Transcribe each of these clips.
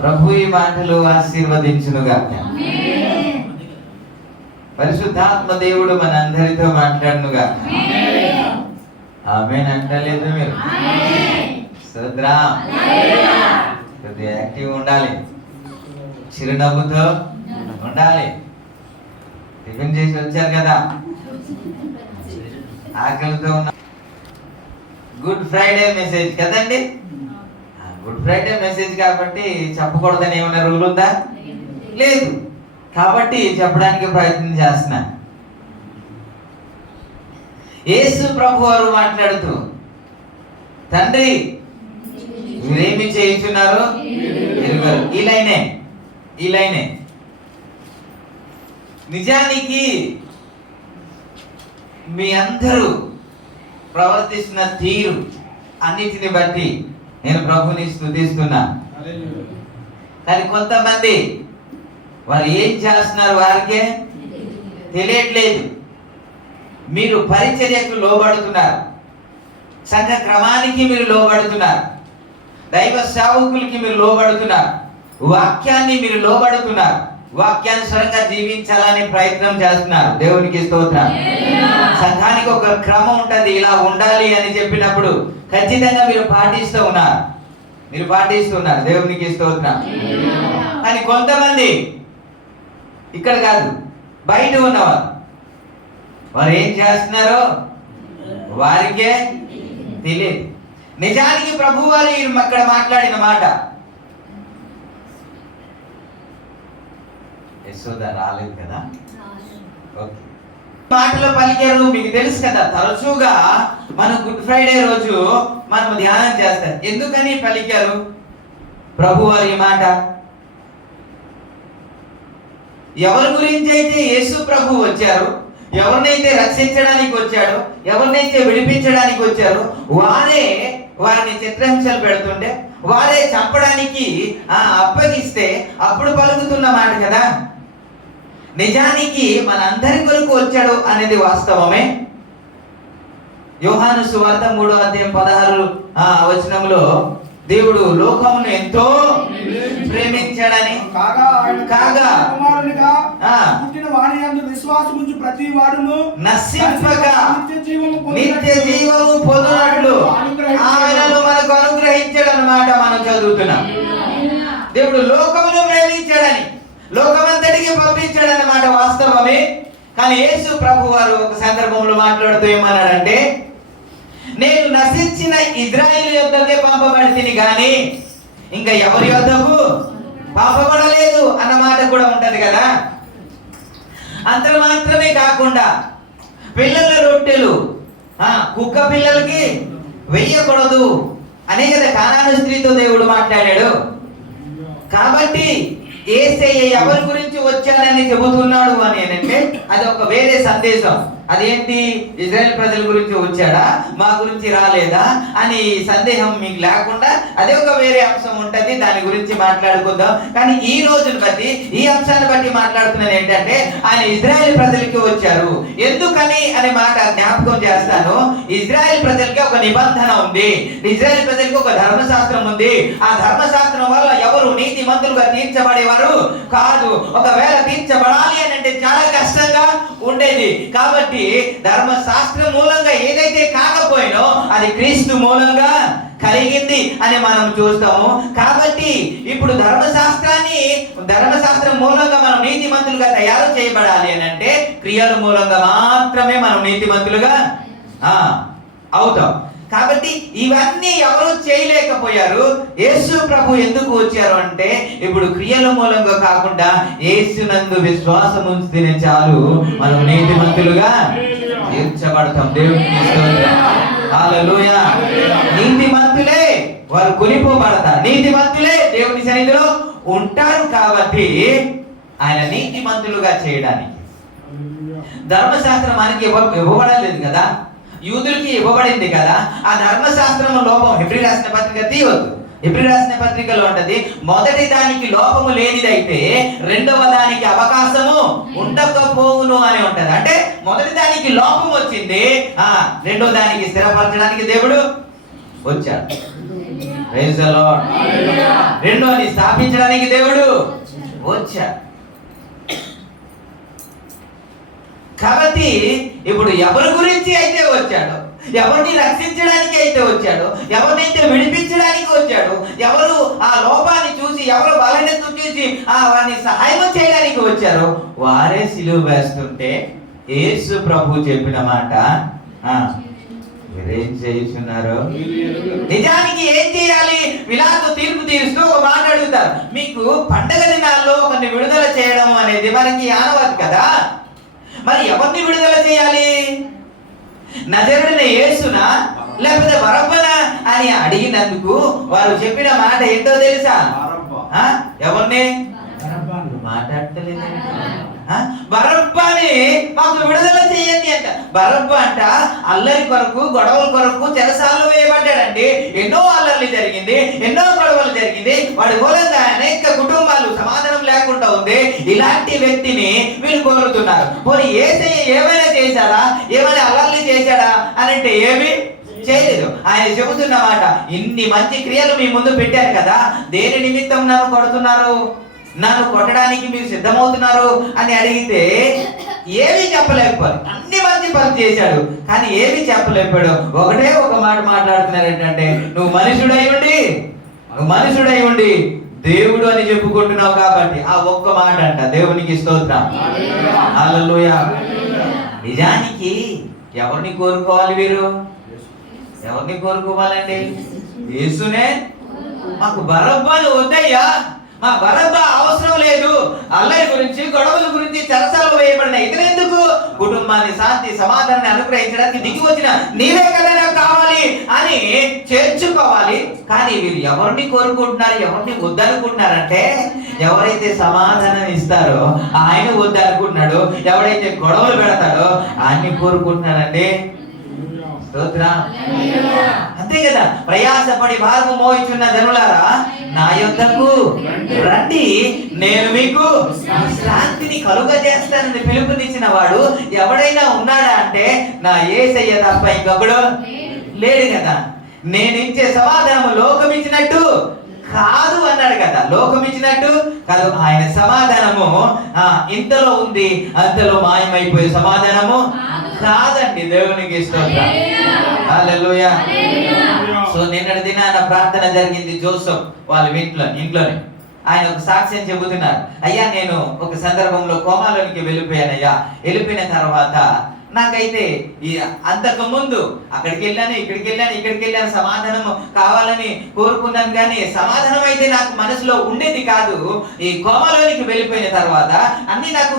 ప్రభు ఈ మాటలు ఆశీర్వదించునుగాక. పరిశుద్ధాత్మ దేవుడు మన అందరితో మాట్లాడునుగాక. ఆమేన్ అంటలేదు మీరు? స్తోత్రం. కొద్దిగా యాక్టివ్ ఉండాలి, చిరునవ్వుతో ఉండాలి. టిఫిన్ చేసి వచ్చారు కదా, ఆకలితో ఉన్న. గుడ్ ఫ్రైడే మెసేజ్ కదండి. గుడ్ ఫ్రైడే మెసేజ్ కాబట్టి చెప్పకూడదని ఏమైనా రూల్ ఉందా? లేదు. కాబట్టి చెప్పడానికి ప్రయత్నం చేస్తున్నా. యేసు ప్రభు వారు మాట్లాడుతూ, తండ్రి మీరేమి చేయించున్నారు ఎరుగరు. ఈ లైనే నిజానికి మీ అందరూ ప్రవర్తిస్తున్న తీరు అన్నిటిని బట్టి నేను ప్రభుని స్తుతిస్తున్నా. కానీ కొంతమంది వారు ఏం చేస్తున్నారు వారికే తెలియట్లేదు. మీరు పరిచర్యకు లోబడుతున్నారు, సంఘ క్రమానికి మీరు లోబడుతున్నారు, దైవ సేవకులకి మీరు లోబడుతున్నారు, వాక్యాన్ని మీరు లోబడుతున్నారు, వాక్యానుసారంగా జీవించాలని ప్రయత్నం చేస్తున్నారు. దేవునికి స్తోత్రం. సంఘానికి ఒక క్రమం ఉంటుంది, ఇలా ఉండాలి అని చెప్పినప్పుడు ఖచ్చితంగా మీరు పాటిస్తున్నారు. దేవునికి స్తోత్రం. కానీ కొంతమంది ఇక్కడ కాదు, బయట ఉన్నవారు వారు ఏం చేస్తున్నారో వారికే తెలియదు. నిజానికి ప్రభు వారు అక్కడ మాట్లాడిన మాట, యశోద రాలేదు కదా, ఓకే, మాటలు పలికారు. మీకు తెలుసు కదా, తరచుగా మనం గుడ్ ఫ్రైడే రోజు మనం ధ్యానం చేస్తాం. ఎందుకని పలికారు ప్రభు వారి మాట? ఎవరి గురించి అయితే యేసు ప్రభు వచ్చారు, ఎవరినైతే రక్షించడానికి వచ్చాడో, ఎవరినైతే విడిపించడానికి వచ్చారో వారిని చిత్రహింసలు పెడుతుంటే, వారే చంపడానికి అప్పగిస్తే అప్పుడు పలుకుతున్న మాట కదా. నిజానికి మన అందరి కొరకు వచ్చాడు అనేది వాస్తవమే. యోహాను సువార్త 3:16 దేవుడు లోకమును ఎంతో ప్రేమించాడని, కాగా ప్రతి వాడును నశింపక నిత్య జీవము పొందునట్లు ఆయనను మనకు అనుగ్రహించాడు అన్నమాట. మనం చదువుతున్నాం. దేవుడు లోకమును ప్రేమించాడని, లోకమంతటికి పంపించాడన్నమాట వాస్తవమే. కానీ యేసు ప్రభు వారు ఒక సందర్భంలో మాట్లాడుతూ ఏమన్నాడంటే, నేను నశించిన ఇజ్రాయేలు యొద్దకే పంపబడితిని గాని ఇంకా ఎవరి యొద్దకు పంపబడలేదు అన్నమాట కూడా ఉంటది కదా. అంత మాత్రమే కాకుండా పిల్లల రొట్టెలు కుక్క పిల్లలకి వెయ్యకూడదు అనే కదా కానాను స్త్రీతో దేవుడు మాట్లాడాడు. కాబట్టి యేసయ్య ఎవరి గురించి వచ్చాడని చెబుతున్నాడు అని అంటే అది ఒక వేరే సందేశం. అదేంటి, ఇజ్రాయెల్ ప్రజల గురించి వచ్చాడా, మా గురించి రాలేదా అని సందేహం మీకు లేకుండా అదే ఒక వేరే అంశం ఉంటది, దాని గురించి మాట్లాడుకుందాం. కానీ ఈ రోజును బట్టి, ఈ అంశాన్ని బట్టి మాట్లాడుతున్నది ఏంటంటే, ఆయన ఇజ్రాయెల్ ప్రజలకి వచ్చారు. ఎందుకని అనే మాట జ్ఞాపకం చేస్తాను. ఇజ్రాయెల్ ప్రజలకి ఒక నిబంధన ఉంది, ఇజ్రాయెల్ ప్రజలకి ఒక ధర్మశాస్త్రం ఉంది. ఆ ధర్మశాస్త్రం వల్ల ఎవరు నీతిమంతులుగా తీర్చబడేవారు కాదు. ఒకవేళ తీర్చబడాలి అని అంటే చాలా కష్టంగా ఉండేది. కాబట్టి ధర్మశాస్త్రం మూలంగా ఏదైతే కాకపోయినో అది క్రీస్తు మూలంగా కలిగింది అని మనం చూస్తాము. కాబట్టి ఇప్పుడు ధర్మశాస్త్రం మూలంగా మనం నీతిమంతులుగా తయారు చేయబడాలి అని అంటే క్రియల మూలంగా మాత్రమే మనం నీతిమంతులుగా అవుతాం. కాబట్టి ఇవన్నీ ఎవరు చేయలేకపోయారు. యేసు ప్రభు ఎందుకు వచ్చారు అంటే, ఇప్పుడు క్రియల మూలంగా కాకుండా యేసునందు విశ్వాసం ఉంచితేనే చాలు మనం నీతిమంతులుగా తీర్చబడతాం. దేవునికి స్తోత్రం. హల్లెలూయా. నీతిమంతులే వారు కొనిపోబడతారు, నీతిమంతులే దేవుని సన్నిధిలో ఉంటారు. కాబట్టి ఆయన నీతిమంతులుగా చేయడానికి ధర్మశాస్త్రం మనకి ఇవ్వబడలేదు కదా, యూదులకి ఇవ్వబడింది కదా. ఆ ధర్మశాస్త్రం లోపం హెబ్రీ రాసిన పత్రిక తీయవద్దు. హెబ్రీ రాసిన పత్రికలో ఉంటది, మొదటి దానికి లోపము లేనిదైతే రెండవ దానికి అవకాశము ఉండకపోవును అని ఉంటది. అంటే మొదటి దానికి లోపం వచ్చింది, రెండో దానికి స్థిరపరచడానికి దేవుడు వచ్చాడు. Praise the lord. రెండోది స్థాపించడానికి దేవుడు వచ్చాడు. కాబట్టి ఇప్పుడు ఎవరి గురించి అయితే వచ్చాడో, ఎవరిని రక్షించడానికి అయితే వచ్చాడో, ఎవరినైతే విడిపించడానికి వచ్చాడో, ఎవరు ఆ లోపాన్ని చూసి, ఎవరు బలహీనత చూసి వారిని సహాయం చేయడానికి వచ్చారో వారే సిలువ వేస్తుంటే యేసు ప్రభు చెప్పిన మాట మీరేం చేస్తున్నారు? నిజానికి ఏం చేయాలి? పిలాతు తీర్పు తీరుస్తూ ఒక మాట అడుగుతారు, మీకు పండగ దినాల్లో ఒకరిని విడుదల చేయడం అనేది మనకి ఆనవాది కదా, మరి ఎవరిని విడుదల చేయాలి? నజరుడైన యేసునా లేకపోతే బరబ్బనా అని అడిగినందుకు వారు చెప్పిన మాట ఏంటో తెలుసా? ఎవరిని మాట్లాడలేదండి. బరబ్బాని మాకు విడుదల చేయండి అంట. బరబ్బ అంట అల్లరి కొరకు, గొడవల కొరకు చెరసాలలో వేయబడ్డాడండి. ఎన్నో అల్లర్లు జరిగింది, ఎన్నో గొడవలు జరిగింది. వాడి మూలంగా అనేక కుటుంబాలు సమాధానం లేకుండా ఉంది. ఇలాంటి వ్యక్తిని వీళ్ళు కోరుతున్నారు. పోనీ యేసయ్య ఏమైనా చేశాడా? ఏమైనా అల్లర్లు చేశాడా అని అంటే ఏమి చేయలేదు. ఆయన చెబుతున్న మాట, ఇన్ని మంచి క్రియలు మీ ముందు పెట్టారు కదా, దేని నిమిత్తం నన్ను కొడుతున్నారు, నన్ను కొట్టడానికి మీరు సిద్ధమవుతున్నారు అని అడిగితే ఏమీ చెప్పలేకపోయాడు. అన్ని మంచి పనులు చేశాడు కానీ ఏమీ చెప్పలేకపోయాడు. ఒకటే ఒక మాట మాట్లాడుతున్నారు, ఏంటంటే నువ్వు మనుషుడై ఉండి దేవుడు అని చెప్పుకుంటున్నావు కాబట్టి. ఆ ఒక్క మాట అంట. దేవునికి స్తోత్రం. హల్లెలూయా. నిజానికి ఎవరిని కోరుకోవాలి వీరు? ఎవరిని కోరుకోవాలండి? యేసునే. మాకు బరబ్బను వద్దయ్యా, మా బరబ్బా అవసరం లేదు. అల్లరి గురించి, గొడవల గురించి చెరసాలలో వేయబడిన ఇతరెందుకు? కుటుంబాన్ని శాంతి సమాధానాన్ని అనుగ్రహించడానికి దిగి వచ్చిన నీవే కదా నాకు కావాలి అని చేర్చుకోవాలి. కానీ వీరు ఎవరిని కోరుకుంటున్నారు, ఎవరిని వద్దనుకుంటున్నారంటే ఎవరైతే సమాధానం ఇస్తారో ఆయన వద్దనుకుంటున్నాడు, ఎవడైతే గొడవలు పెడతాడో ఆయన్ని కోరుకుంటున్నారండి. అంతే కదా. ప్రయాసపడి భారము మోయిచున్న జనులారా నా యొద్దకు రండి, నేను మీకు శాంతిని కలుగజేస్తానని పిలుపునిచ్చిన వాడు ఎవడైనా ఉన్నాడా అంటే నా యేసయ్య తప్ప ఇంకొకడు లేడు కదా. నేను ఇచ్చే సమాధానము లోకం ఇచ్చినట్టు కాదు అన్నాడు కదా. లోకం ఇచ్చినట్టు కాదు. ఆయన సమాధానము ఇంతలో ఉంది, అంతలో మాయమైపోయే సమాధానము కాదండి. దేవునికి స్తోత్రం. హల్లెలూయా. సో నిన్నటి దినాన ప్రార్థన జరిగింది జోసెఫ్ వాళ్ళ ఇంట్లోనే. ఆయన ఒక సాక్ష్యం చెబుతున్నారు. అయ్యా నేను ఒక సందర్భంలో కోమాలోనికి వెళ్ళిపోయానయ్యా. వెళ్ళిపోయిన తర్వాత నాకైతే అంతకు ముందు అక్కడికి వెళ్ళాను, ఇక్కడికి వెళ్ళాను, సమాధానం కావాలని కోరుకున్నాను కానీ సమాధానం అయితే నాకు మనసులో ఉండేది కాదు. ఈ కోమలోనికి వెళ్ళిపోయిన తర్వాత అన్ని నాకు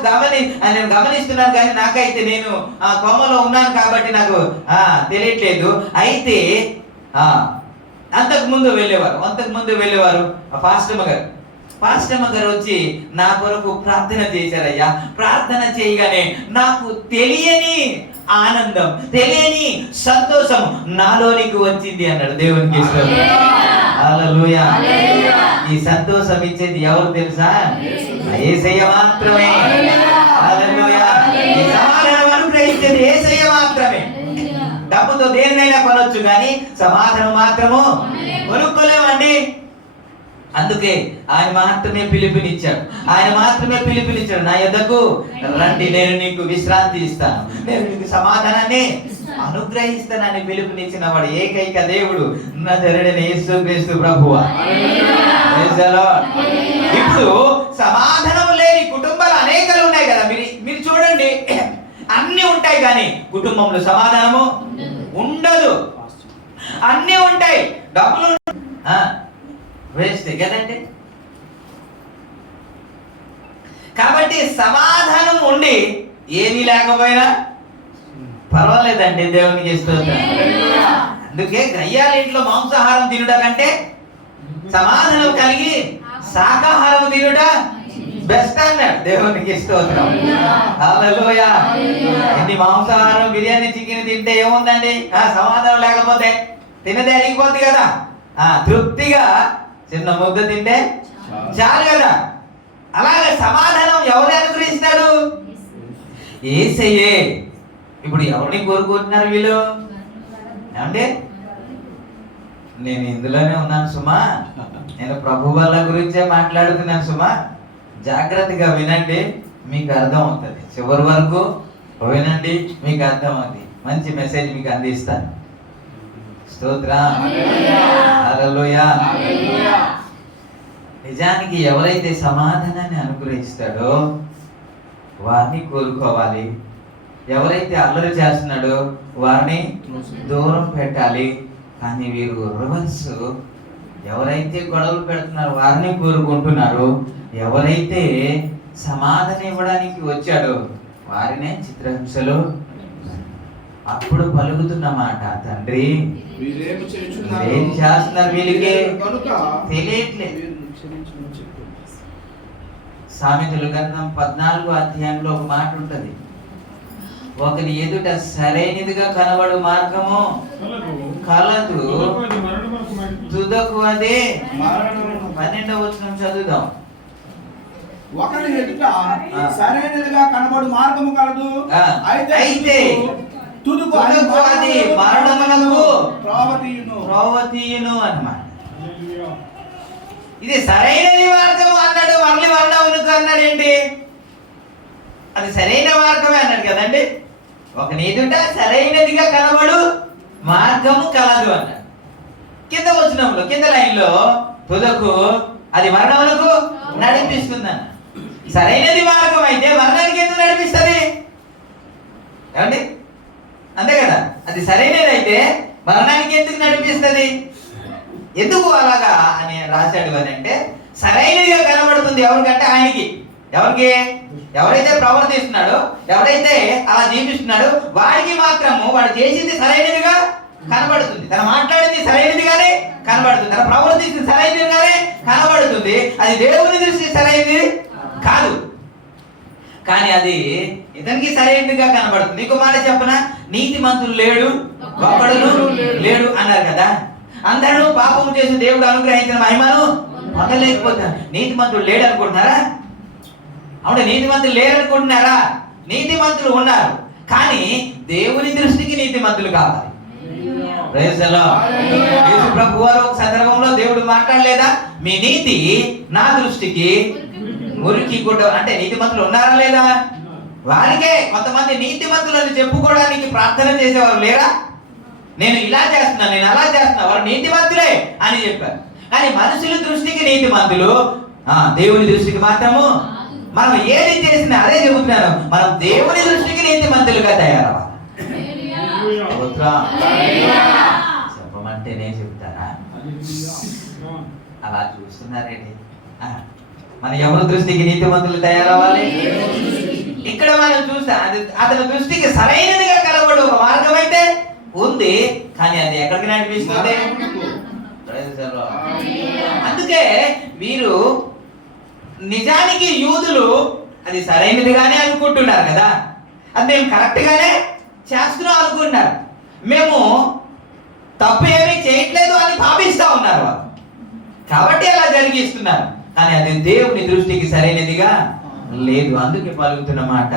నేను గమనిస్తున్నాను కానీ నాకైతే నేను ఆ కోమలో ఉన్నాను కాబట్టి నాకు తెలియట్లేదు. అయితే అంతకు ముందు వెళ్ళేవారు పాస్టమ్మ గారు వచ్చి నా కొరకు ప్రార్థన చేశారయ్యా. ప్రార్థన చేయగానే నాకు తెలియని ఆనందం, తెలియని సంతోషం నాలోనికి వచ్చింది అన్నాడు. దేవునికి హల్లెలూయా. ఈ సంతోషం ఇచ్చేది ఎవరు తెలుసా? యేసయ్య మాత్రమే. హల్లెలూయా. ఈ సమాధానం అనుగ్రహించేది యేసయ్య మాత్రమే. డబ్బుతో దేనినైనా కొనొచ్చు కానీ సమాధానం మాత్రము కొనుక్కోలేమండి. అందుకే ఆయన మాత్రమే పిలుపునిచ్చాడు. నా యొద్దకు రండి, నేను నీకు విశ్రాంతి ఇస్తాను, నేను నీకు సమాధానాన్ని అనుగ్రహిస్తానని పిలుపునిచ్చిన వాడు ఏకైక దేవుడు నజరేయుడైన యేసుక్రీస్తు ప్రభువా. ఇప్పుడు సమాధానం లేని కుటుంబాలు అనేకలు ఉన్నాయి కదా. మీరు చూడండి, అన్ని ఉంటాయి కానీ కుటుంబంలో సమాధానము ఉండదు. అన్ని ఉంటాయి, డబ్బులు వేస్ట్ కదండి. కాబట్టి సమాధానం ఉండి ఏమీ లేకపోయినా పర్వాలేదండి. దేవునికి స్తోత్రం. అందుకే గయ్యాల ఇంట్లో మాంసాహారం తినుట కంటే సమాధానం కలిగి శాకాహారం తినుట బెస్ట్ అన్నాడు. దేవునికి స్తోత్రం. హల్లెలూయా. ఎన్ని మాంసాహారం, బిర్యానీ, చికెన్ తింటే ఏముందండి? సమాధానం లేకపోతే తినదే అడిగిపోద్ది కదా. తృప్తిగా చిన్న ముద్ద తింటే చాలు కదా. అలాగే సమాధానం ఎవరు అనుగ్రహిస్తాడు? యేసయ్యే. ఇప్పుడు ఎవరిని కోరుకుంటున్నారు వీళ్ళు? ఏమంటే నేను ఇందులోనే ఉన్నాను సుమా. నేను ప్రభు వాళ్ళ గురించే మాట్లాడుతున్నాను సుమా. జాగ్రత్తగా వినండి, మీకు అర్థం అవుతుంది. చివరి వరకు వినండి, మీకు అర్థం అవుతుంది. మంచి మెసేజ్ మీకు అందిస్తాను. స్తోత్రం, హల్లెలూయా. నిజానికి ఎవరైతే సమాధానాన్ని అనుగ్రహిస్తాడో వారిని కోరుకోవాలి. ఎవరైతే అల్లరి చేస్తున్నాడో వారిని దూరం పెట్టాలి. కానీ వీరు రివర్స్, ఎవరైతే గొడవలు పెడుతున్నారో వారిని కోరుకుంటున్నారు. ఎవరైతే సమాధానం ఇవ్వడానికి వచ్చాడో వారినే చిత్రహింసలు. అప్పుడు పలుకుతున్న మాట, తండ్రి ఏం చేస్తున్నారు వీళ్ళకి తెలియట్లేదు. సామెతల గ్రంథం 14వ అధ్యాయంలో ఒక మాట ఉంటది, ఒకరి ఎదుట సరైనదిగా కనబడు మార్గము కలదు, తుదకు అదే. 12వ వచనం చదువుదాం. ఒకరి ఎదుట సరైనదిగా కనబడు మార్గము కలదు, అయితే తుదకు అది మరణమునకు త్రోవతీయును అన్నమాట. ఇది సరైనది మార్గము అన్నాడు, మరలి మరణమునకు అన్నాడు. ఏంటి అది? సరైన మార్గమే అన్నాడు కదండి. ఒక ఎదుట సరైనదిగా కనబడు మార్గము కలదు అన్నాడు. కింద వచనంలో, కింద లైన్లో తుదకు అది మరణమునకు నడిపిస్తుంది అన్న. సరైనది మార్గం అయితే మరణానికి ఎందుకు నడిపిస్తుంది? ఏమండి? అంతే కదా. అది సరైనది అయితే మరణానికి ఎందుకు నడిపిస్తుంది? ఎందుకు అలాగా అని రాశాడు అని అంటే, సరైనదిగా కనబడుతుంది ఎవరికంటే ఆయనకి. ఎవరికి? ఎవరైతే ప్రవర్తిస్తున్నాడో, ఎవరైతే అలా జీవిస్తున్నాడో వాడికి మాత్రము వాడు చేసింది సరైనదిగా కనబడుతుంది. తను మాట్లాడింది సరైనదిగానే కనబడుతుంది, తను ప్రవర్తిస్తుంది సరైనదిగానే కనబడుతుంది. అది దేవుని దృష్టి సరైనది కాదు, కానీ అది ఇతనికి సరైనదిగా కనబడుతుంది. ఇంకో మాట చెప్పనా, నీతిమంతులు లేడు ఒక్కడును లేడు అన్నారు కదా. అందరూ పాపం చేసి దేవుడు అనుగ్రహించిన మహిమను పొందలేకపోతారు. నీతిమంతులు లేడు అనుకుంటున్నారా? అవును, నీతిమంతులు లేరు అనుకుంటున్నారా? నీతిమంతులు ఉన్నారు, కానీ దేవుని దృష్టికి నీతిమంతులు కావాలి. Praise the lord. యేసు ప్రభు వారు ఒక సందర్భంలో దేవుడు మాట్లాడలేదా, మీ నీతి నా దృష్టికి మురికి గుడ్డ. అంటే నీతిమంతులు ఉన్నారా లేదా? వారికే కొంతమంది నీతిమంతులని చెప్పుకోవడానికి ప్రార్థన చేసేవారు లేరా? నేను ఇలా చేస్తున్నా, నేను అలా చేస్తున్నా, వారు నీతిమంతులే అని చెప్పారు. కానీ మనుషుల దృష్టికి నీతిమంతులు, దేవుని దృష్టికి మాత్రము. మనం ఏది చేసినా అదే చెబుతున్నాను, మనం దేవుని దృష్టికి నీతిమంతులుగా తయారవ్వాలి. చెప్పమంటేనే చెప్తారా? అలా చూస్తున్నారేంటి? మన ఎవరి దృష్టికి నీతిమంతులు తయారవ్వాలి? ఇక్కడ మనం చూస్తా, అతని దృష్టికి సరైనదిగా కనబడు ఒక మార్గం అయితే ఉంది, కానీ అది ఎక్కడికి నడిపిస్తుంది? అందుకే వీరు నిజానికి యూదులు అది సరైనదిగానే అనుకుంటున్నారు కదా, అది మేము కరెక్ట్ గానే చేస్తున్నాం అనుకుంటున్నారు, మేము తప్పు ఏమీ చేయట్లేదు అని భావిస్తా ఉన్నారు వాళ్ళు. కాబట్టి అలా జరిగిస్తున్నారు, కానీ అది దేవుని దృష్టికి సరైనదిగా లేదు. అందుకే పలుకుతున్న మాట,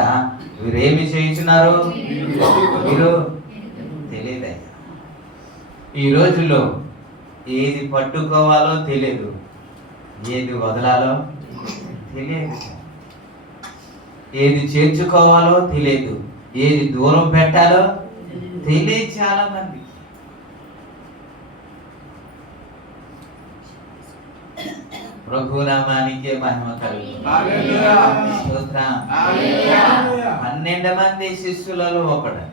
వీరేమి చేస్తున్నారు? మీరు తెలియదయ్యా. ఈ రోజుల్లో ఏది పట్టుకోవాలో తెలియదు, ఏది వదలాలో తెలియదు, ఏది చేర్చుకోవాలో తెలియదు, ఏది దూరం పెట్టాలో తెలియదు చాలా మంది. ప్రభునామానికే మహిమ కలుగును. 12 మంది శిష్యులలో ఒకడు,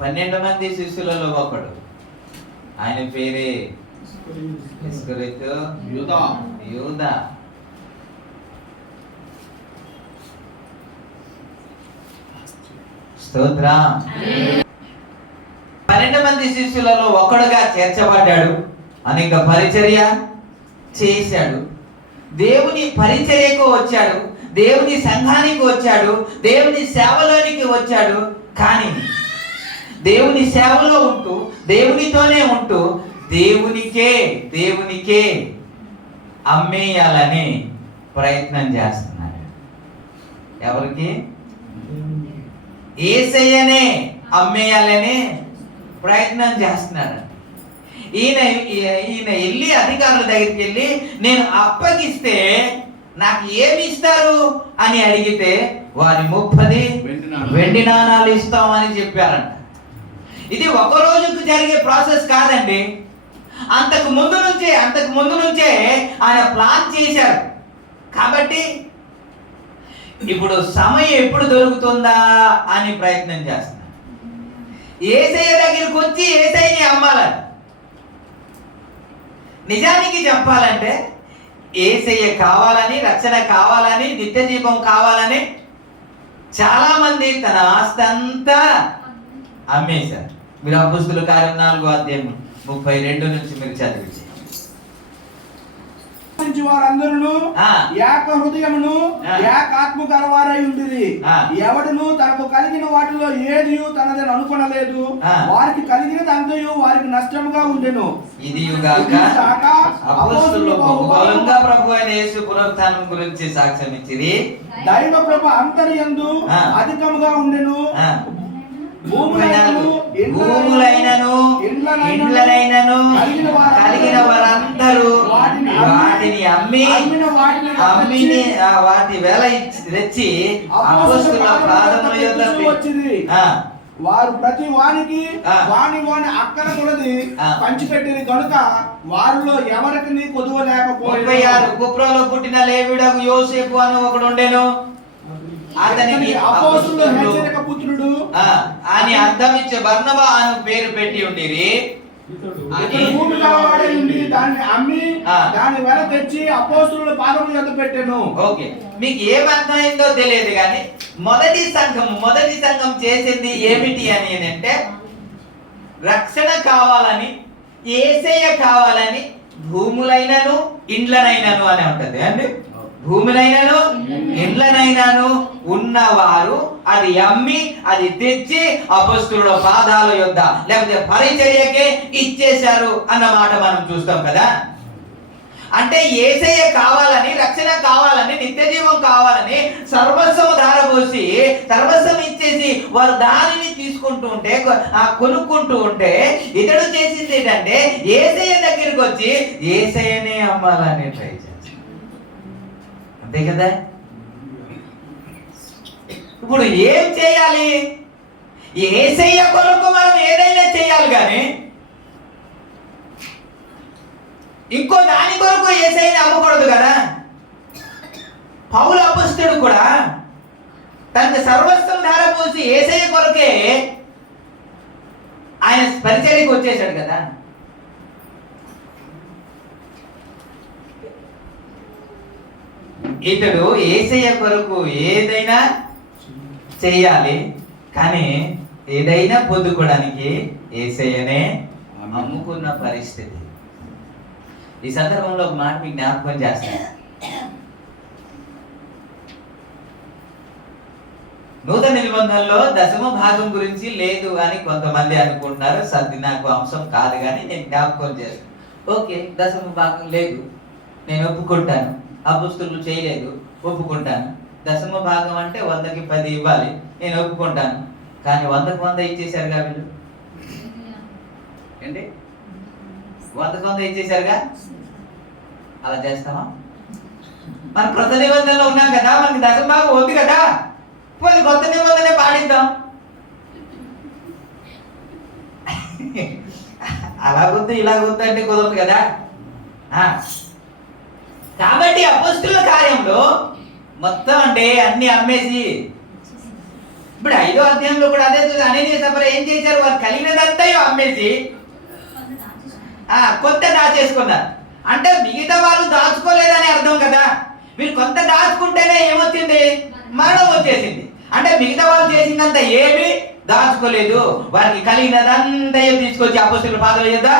12 మంది శిష్యులలో ఒకడు, ఆయన పేరే ఇస్కరియోతు యూదా. స్తోత్రం. 12 మంది శిష్యులలో ఒకడుగా చేర్చబడ్డాడు, అనేక పరిచర్య చేశాడు, దేవుని పరిచర్యకు వచ్చాడు, దేవుని సంఘానికి వచ్చాడు, దేవుని సేవలోనికి వచ్చాడు. కానీ దేవుని సేవలో ఉంటూ, దేవునితోనే ఉంటూ దేవునికే అమ్మేయాలని ప్రయత్నం చేస్తున్నాడు. ఎవరికి? యేసయ్యనే అమ్మేయాలని ప్రయత్నం చేస్తున్నాడు. ఈయన వెళ్ళి అధికారుల దగ్గరికి వెళ్ళి నేను అప్పగిస్తే నాకు ఏమి ఇస్తారు అని అడిగితే వారి 30 వెండి నాణాలు ఇస్తామని చెప్పారంట. ఇది ఒక రోజుకు జరిగే ప్రాసెస్ కాదండి. అంతకు ముందు నుంచే ఆయన ప్లాన్ చేశారు. కాబట్టి ఇప్పుడు సమయం ఎప్పుడు దొరుకుతుందా అని ప్రయత్నం చేస్తున్నారు. యేసయ్య దగ్గరికి వచ్చి యేసయ్యని అమ్మాలని. నిజానికి చెప్పాలంటే యేసయ్య కావాలని, రక్షణ కావాలని, నిత్య జీవం కావాలని చాలా మంది తన ఆస్తి అంతా అమ్మేశారు. మీరు అపోస్తలుల కార్యం 4:32 నుంచి మీరు చదివించి వారందరూ ఏక హృదయమును ఏకాత్మ గలవారై ఉండిరి. ఎవడును తనకు కలిగిన వాటిలో ఏది తనదని అనుకొనలేదు. వారికి కలిగినదంతయు వారికి నష్టముగా ఉండెను. ఇది అపోస్తలులు బహుబలంగా ప్రభువైన యేసు పునరుత్థానం గురించి సాక్ష్యం ఇచ్చిరి. దైవ కృప అంతర్యందు అధికముగా ఉండెను. భూములైనను ఇండ్లనైనను కలిగిన వారందరూ వాటిని అమ్మి వాటి వేల తెచ్చి అపోస్తలుల పాదముల యొద్ద వారు ప్రతి వానికి వాని అక్కన కొలది పంచిపెట్టిన కనుక వారిలో ఎవరికి కొదువ లేకపోయారు. కుప్రోలో పుట్టిన లేవీయుడగు యోసేపు అని ఒకడు ఉండెను. అతనికి అపోస్తలుల హెచ్చరిక పుత్రుడు అని అర్థం ఇచ్చే బర్నబా అని పేరు పెట్టి ఉండిరి. భూమి గలవాడై ఉండి దాన్ని అమ్మి దాని వెల తెచ్చి అపోస్తలుల పాదముల యొద్ద పెట్టెను. ఓకే, మీకు ఏమర్థమైందో తెలియదు కానీ మొదటి సంఘం చేసింది ఏమిటి అని అంటే రక్షణ కావాలని, యేసయ్య కావాలని భూములైనను ఇండ్లనైనను అని ఉంటది అండి. భూములైనను ఇండ్లనైనను ఉన్నవారు అది అమ్మి అది తెచ్చి అపోస్తలుల పాదాల యొద్ద లేకపోతే పరిచర్యకే ఇచ్చేశారు అన్నమాట మనం చూస్తాం కదా. అంటే యేసయ్య కావాలని, రక్షణ కావాలని, నిత్య జీవం కావాలని సర్వస్వం ధారపోసి సర్వస్వం ఇచ్చేసి వారు దానిని తీసుకుంటూ ఉంటే, కొనుక్కుంటూ ఉంటే ఇతడు చేసింది ఏంటంటే యేసయ్య దగ్గరికి వచ్చి యేసయ్యనే అమ్మాలని ట్రై చేశారు. అంతే కదా. ఇప్పుడు ఏం చేయాలి? యేసయ్య కొరకు మనం ఏదైనా చేయాలి కానీ ఇంకో దాని కొరకు యేసయ్యని అమ్మకూడదు కదా. పౌలు అపోస్తలుడు కూడా తనకు సర్వస్వం ధారపోసి యేసయ్య కొరకే ఆయన పరిచర్యకు వచ్చేసాడు కదా. ఇతడు యేసయ్య కొరకు ఏదైనా చేయాలి కానీ ఏదైనా పొందుకోవడానికి యేసయ్యనే అమ్ముకున్న పరిస్థితి. ఈ సందర్భంలో ఒక మాట మీకు జ్ఞాపకం చేస్తాను. నూతన నిబంధనలో దశమ భాగం గురించి లేదు అని కొంతమంది అనుకుంటున్నారు. సర్ది నాకు అంశం కాదు కానీ నేను జ్ఞాపకం చేస్తాను. ఓకే, దశమ భాగం లేదు, నేను ఒప్పుకుంటాను. అపోస్తలులు చేయలేదు, ఒప్పుకుంటాను. దశమ భాగం అంటే 100కి 10 ఇవ్వాలి, నేను ఒప్పుకుంటాను. కానీ 100కి 100 ఇచ్చేశారుగా వీళ్ళు. ఏంటి 100కి 100 ఇచ్చేశారుగా. అలా చేస్తామా? మన కొత్త నిబంధనలో ఉన్నాం కదా, మనకి దశమ భాగం వద్దు కదా, పోనీ కొత్త నిబంధనే పాటిద్దాం. అలా వద్దు ఇలా వద్దు అంటే కుదరదు కదా. కాబట్టి అపోస్తలుల కార్యంలో మొత్తం అంటే అన్ని అమ్మేసి ఇప్పుడు 5వ అధ్యాయంలో కూడా అదే అనేది సపర ఏం చేశారు? వారు కలిగినదంతా అమ్మేసి కొంత దాచేసుకున్నారు. అంటే మిగతా వాళ్ళు దాచుకోలేదని అర్థం కదా. మీరు కొంత దాచుకుంటేనే ఏమొచ్చింది? మరణం వచ్చేసింది. అంటే మిగతా వాళ్ళు చేసిందంతా ఏమి దాచుకోలేదు, వారికి కలిగినదంతా తీసుకొచ్చి అపోస్తలుల పాదాల యొద్ద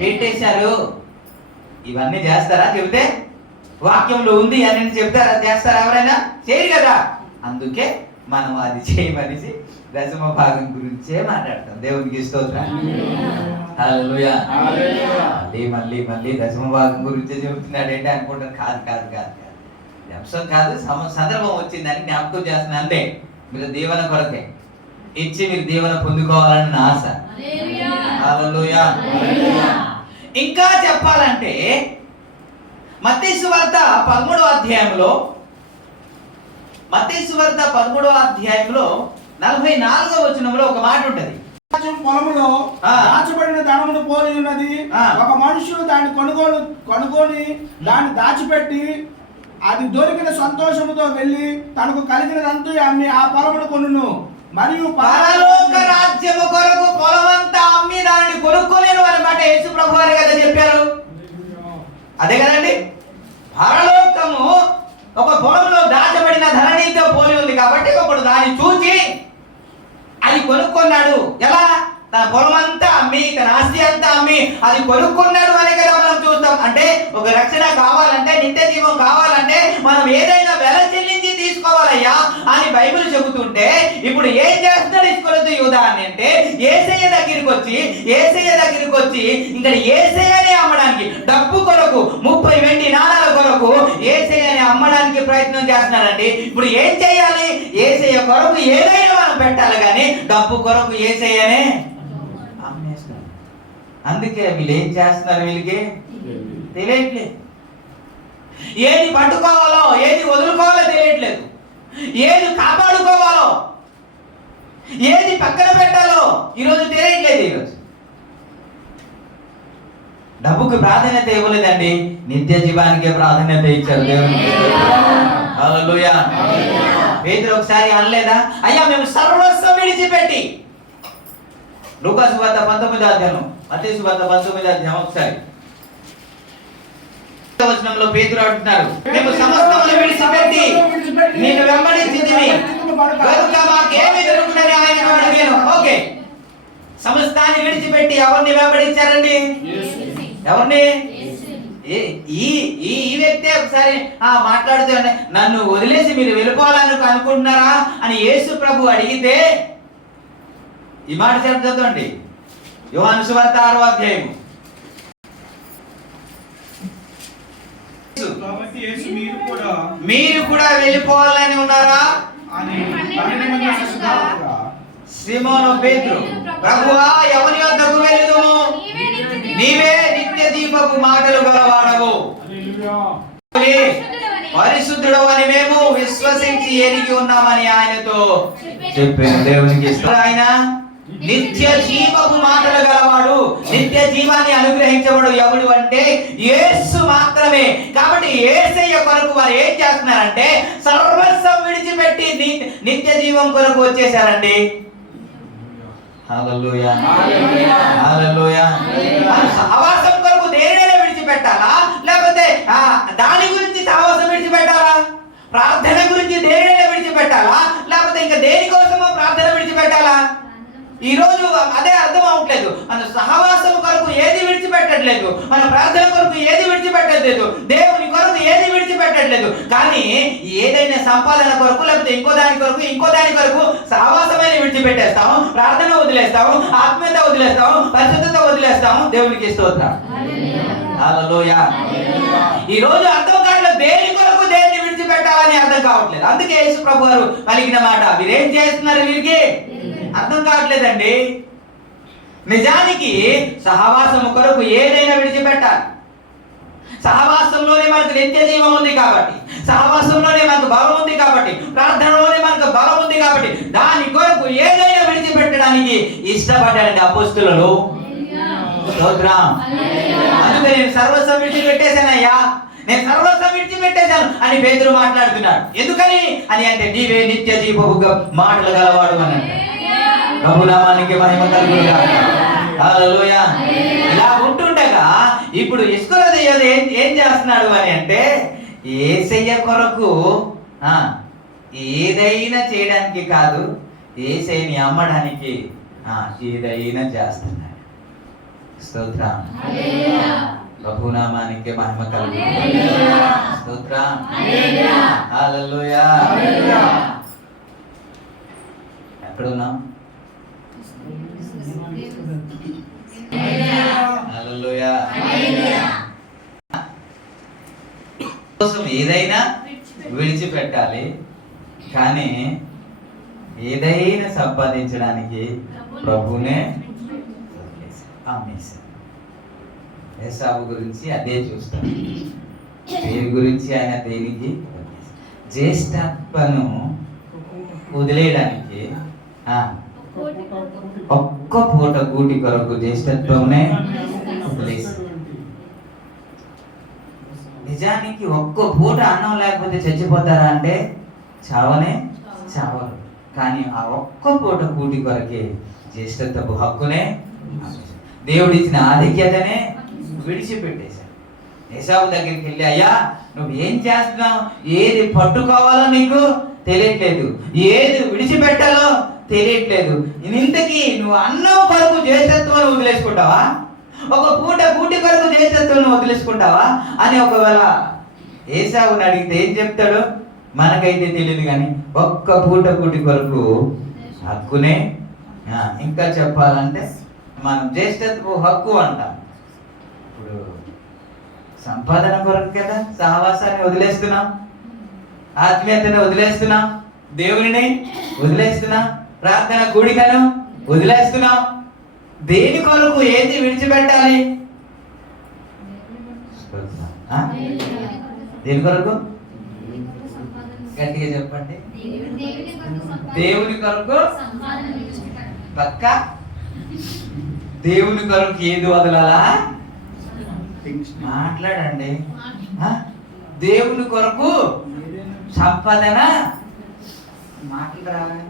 పెట్టేశారు. ఇవన్నీ చేస్తారా? చెబితే వాక్యంలో ఉంది అని చెప్తారా? చేస్తారా? ఎవరైనా చేయరు కదా. అందుకే మనం అది చేయమనేసి దశమ భాగం గురించే మాట్లాడతాం. దేవునికి స్తోత్రం. హల్లెలూయా. మళ్ళీ మళ్ళీ దశమ భాగం గురించే చెబుతున్నాడు ఏంటి అనుకుంటారు. కాదు కాదు కాదు కాదు, అంశం కాదు, సందర్భం వచ్చిందని జ్ఞాపకం చేస్తున్నాను అంతే. మీరు దీవెన కొరకే ఇచ్చి మీరు దీవెన పొందుకోవాలని నా ఆశ. హల్లెలూయా. ఇంకా చెప్పాలంటే మత్తయి సువార్త 13వ అధ్యాయంలో 44వ వచనంలో ఒక మాట ఉంటది. పొలములో దాచబడిన ధనమును పోలి ఉన్నది. ఒక మనుషుడు దాన్ని కొనుగోని దాన్ని దాచిపెట్టి అది దొరికిన సంతోషముతో వెళ్ళి తనకు కలిగినదంతా అమ్మి ఆ పొలమును కొనును. మరియు పరలోక రాజ్యము కొరకు పొలమంతా అమ్మి దాన్ని కొనుక్కోలేను అన్నమాట యేసు ప్రభు వారు కదా చెప్పారు. అదే కదండి, పరలోకము ఒక పొలంలో దాచబడిన ధరణితో పోలి ఉంది కాబట్టి ఒకడు దాన్ని చూచి అది కొనుక్కున్నాడు. ఎలా? తన పొలమంతా అమ్మి, తన ఆస్తి అంతా అమ్మి అది కొనుక్కున్నాడు అనే కదా మనం చూస్తాం. అంటే ఒక రక్షణ కావాలంటే, నిత్య జీవం కావాలంటే మనం ఏదైనా వెల చెల్లించి తీసుకోవాలయ్యా అని బైబిల్ చెబుతుంటే, ఇప్పుడు ఏం చేస్తున్నాడు ఇస్కరియోతు యూదా అని అంటే, యేసయ్య దగ్గరికి వచ్చి ఇంకా యేసయ్యనే అమ్మడానికి, డబ్బు కొరకు 30 వెండి నాణాల కొరకు యేసయ్యని అమ్మడానికి ప్రయత్నం చేస్తున్నాడండి. ఇప్పుడు ఏం చేయాలి? యేసయ్య కొరకు ఏదైనా మనం పెట్టాలి, కానీ డబ్బు కొరకు యేసయ్యనే అమ్మేస్తున్నారు. అందుకే వీళ్ళు ఏం చేస్తున్నారు, వీళ్ళకి తెలియట్లేదు. ఏది పట్టుకోవాలో, ఏది వదులుకోవాలో తెలియట్లేదు. ఏది కాపాడుకోవాలో, ఏది పక్కన పెట్టాలో ఈరోజు తెలియట్లేదు. ఈరోజు డబ్బుకి ప్రాధాన్యత ఇవ్వలేదండి, నిత్య జీవానికే ప్రాధాన్యత ఇచ్చారు దేవుని. హల్లెలూయా. పేతురు ఒకసారి అనలేదా, అయ్యా మేము సర్వస్వం విడిచిపెట్టి. లూకా సువార్త 19వ అధ్యాయం, మత్తయి సువార్త 19వ అధ్యాయం ఒకసారి వచనంలో పేతురు అంటున్నారు, మేము సమస్తమును విడిచిపెట్టి నిన్ను వెంబడించితిమి కనుక మాకేమీ దొరుకునని ఆయన అడిగాను. ఓకే, సమస్తాన్ని విడిచిపెట్టి ఎవరిని వెంబడించారండి? ఎవరిని? ఈ వ్యక్తి ఒకసారి మాట్లాడుతూ నన్ను వదిలేసి మీరు వెళ్ళిపోవాలని అనుకుంటున్నారా అని యేసు ప్రభు అడిగితే ఈ మాట చదవండి, యోహాను సువార్త 6వ అధ్యాయం. మీరు కూడా వెళ్ళిపోవాలని ఉన్నారా? సీమోను పేతురు, ప్రభువా ఎవరి వద్దకు వెళ్ళుదుము? నీవే నిత్య దీపపు మాటలు గలవాడవు, పరిశుద్ధుడు అని మేము విశ్వసించి ఎరిగి ఉన్నామని ఆయనతో చెప్పాను. దేవునికి ఆయన నిత్య జీవపు మాటలు గలవాడు, నిత్య జీవాన్ని అనుగ్రహించబడు ఎవడు అంటే యేసు మాత్రమే. కాబట్టి యేసయ్య కొరకు వారు ఏం చేస్తున్నారంటే సర్వస్వం విడిచిపెట్టి నిత్య జీవం కొరకు వచ్చేసారండి. హల్లెలూయా, హల్లెలూయా. సహవాసం కొరకు దేనినైనా విడిచిపెట్టాలా, లేకపోతే దాని గురించి సహవాసం విడిచిపెట్టాలా? ప్రార్థన గురించి దేనినైనా విడిచిపెట్టాలా, లేకపోతే ఇంకా దేనికోసమో ప్రార్థన విడిచిపెట్టాలా? ఈ రోజు అదే అర్థం అవట్లేదు. మన సహవాసం కొరకు ఏది విడిచిపెట్టట్లేదు, మన ప్రార్థన కొరకు ఏది విడిచిపెట్టట్లేదు, దేవుని కొరకు ఏది విడిచిపెట్టట్లేదు. కానీ ఏదైనా సంపాదన కొరకు, లేకపోతే ఇంకో దాని కొరకు సహవాసమైన విడిచిపెట్టేస్తాము, ప్రార్థన వదిలేస్తాము, ఆత్మీయత వదిలేస్తాము, పరిశుద్ధత వదిలేస్తాము. దేవునికి స్తోత్రం. హల్లెలూయా. ఈ రోజు అర్థం కావట్లేదు, దేని కొరకు దేన్ని విడిచిపెట్టాలని అర్థం కావట్లేదు. అందుకే యేసు ప్రభు వారు పలికిన మాట, వీరేం చేస్తున్నారు, వీరికి అర్థం కావట్లేదండి. నిజానికి సహవాసము కొరకు ఏదైనా విడిచిపెట్టాలి. సహవాసంలోనే మనకు నిత్య జీవం ఉంది కాబట్టి, సహవాసంలోనే మనకు బలం ఉంది కాబట్టి, ప్రార్థనలోనే మనకు బలం ఉంది కాబట్టి దాని కొరకు ఏదైనా విడిచిపెట్టడానికి ఇష్టపడ్డాడండి అపోస్తలులు. స్తోత్రం. అందుకే నేను సర్వస్వం విడిచిపెట్టేశానయ్యా, నేను సర్వస్వం విడిచిపెట్టేశాను అని పేతురు మాట్లాడుతున్నాడు. ఎందుకని అని అంటే నీవే నిత్య జీవపు మాటలు గలవాడు అన్నాడు. ప్రభునామానికి మహిమ కలుగును గాక. హల్లెలూయా. ఇలా ఉంటుండగా ఇప్పుడు ఇస్కరియోతు ఏం చేస్తున్నాడు అని అంటే యేసయ్య కొరకు ఏదైనా చేయడానికి కాదు, యేసయ్యని అమ్మడానికి ఏదైనా చేస్తున్నాడు. స్తోత్రం. ప్రభునామానికి మహిమ కలుగును గాక. స్తోత్రం. హల్లెలూయా. ఎక్కడున్నాం? హల్లెలూయా. కోసం ఏదైనా విడిచిపెట్టాలి, కానీ ఏదైనా సంపాదించడానికి ప్రభునే అమ్మేశారు. ఏసావు గురించి అదే చూస్తాం. దేని గురించి ఆయన దేనికి జ్యేష్ఠత్వను వదిలేయడానికి ఒక్క పూట కూటి కొరకు జ్యేష్ఠత్వమునే వదిలేసి, నిజానికి ఒక్క పూట అన్నం లేకపోతే చచ్చిపోతారా అంటే చావనే చావరు. కానీ ఆ ఒక్క పూట కూటి కొరకే జ్యేష్ఠత్వపు హక్కునే, దేవుడిచ్చిన ఆధిక్యతనే విడిచిపెట్టేశాడు. ఏసావు దగ్గరికి వెళ్ళి, అయ్యా నువ్వు ఏం చేస్తున్నావు, ఏది పట్టుకోవాలో నీకు తెలియట్లేదు, ఏది విడిచిపెట్టాలో తెలియట్లేదు, ఇంతకీ నువ్వు అన్నం కొరకు జ్యేష్ఠత్వం వదిలేసుకుంటావా, ఒక పూట కూటి కొరకు జ్యేష్ఠత్వం వదిలేసుకుంటావా అని ఒకవేళ ఏసావుని అడిగితే ఏం చెప్తాడు మనకైతే తెలియదు. కానీ ఒక్క పూట కూటి కొరకు హక్కునే, ఇంకా చెప్పాలంటే మనం జ్యేష్ఠత్వ హక్కు అంటాం. ఇప్పుడు సంపాదన కొరకు కదా సహవాసాన్ని వదిలేస్తున్నాం, ఆత్మీయతను వదిలేస్తున్నాం, దేవుని వదిలేస్తున్నాం, ప్రార్థన కూడికను వదిలేస్తున్నాం. దేని కొరకు ఏది విడిచిపెట్టాలి? దేని కొరకు? గట్టిగా చెప్పండి. దేవుని కొరకు పక్క. దేవుని కొరకు ఏది వదలాలా? మాట్లాడండి. దేవుని కొరకు సంపాదన మాట్లాడాలి,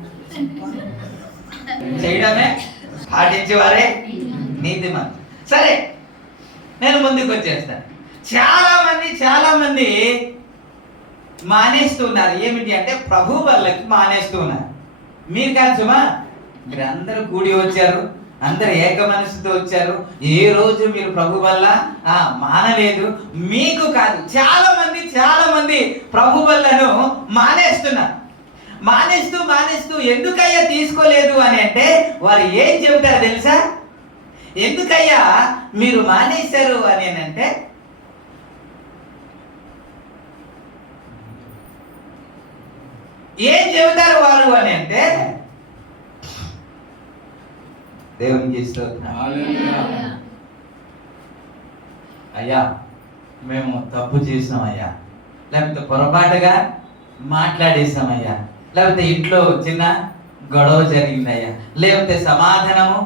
చేయడమే పాటించేవారే నీతిమంతులు. సరే, నేను ముందుకు వచ్చేస్తాను. చాలా మంది మానేస్తున్నారు. ఏమిటి అంటే ప్రభు వాళ్ళకి మానేస్తున్నారు. మీరు కాదు సుమా, మీరు అందరూ కూడి వచ్చారు, అందరు ఏక మనసుతో వచ్చారు. ఏ రోజు మీరు ప్రభు వల్ల మానలేదు. మీకు కాదు, చాలా మంది ప్రభు వల్లను మానేస్తున్నారు. మానేస్తూ ఎందుకయ్యా తీసుకోలేదు అని అంటే వారు ఏం చెబుతారు తెలుసా? ఎందుకయ్యా మీరు మానేశారు అని అంటే, ఏం చెబుతారు వారు అని అంటే, దేవునికి అయ్యా మేము తప్పు చేసామయ్యా, లేకపోతే పొరపాటుగా మాట్లాడేసామయ్యా, లేకపోతే ఇంట్లో చిన్న గొడవ జరిగిందయ్యా, లేకపోతే సమాధానము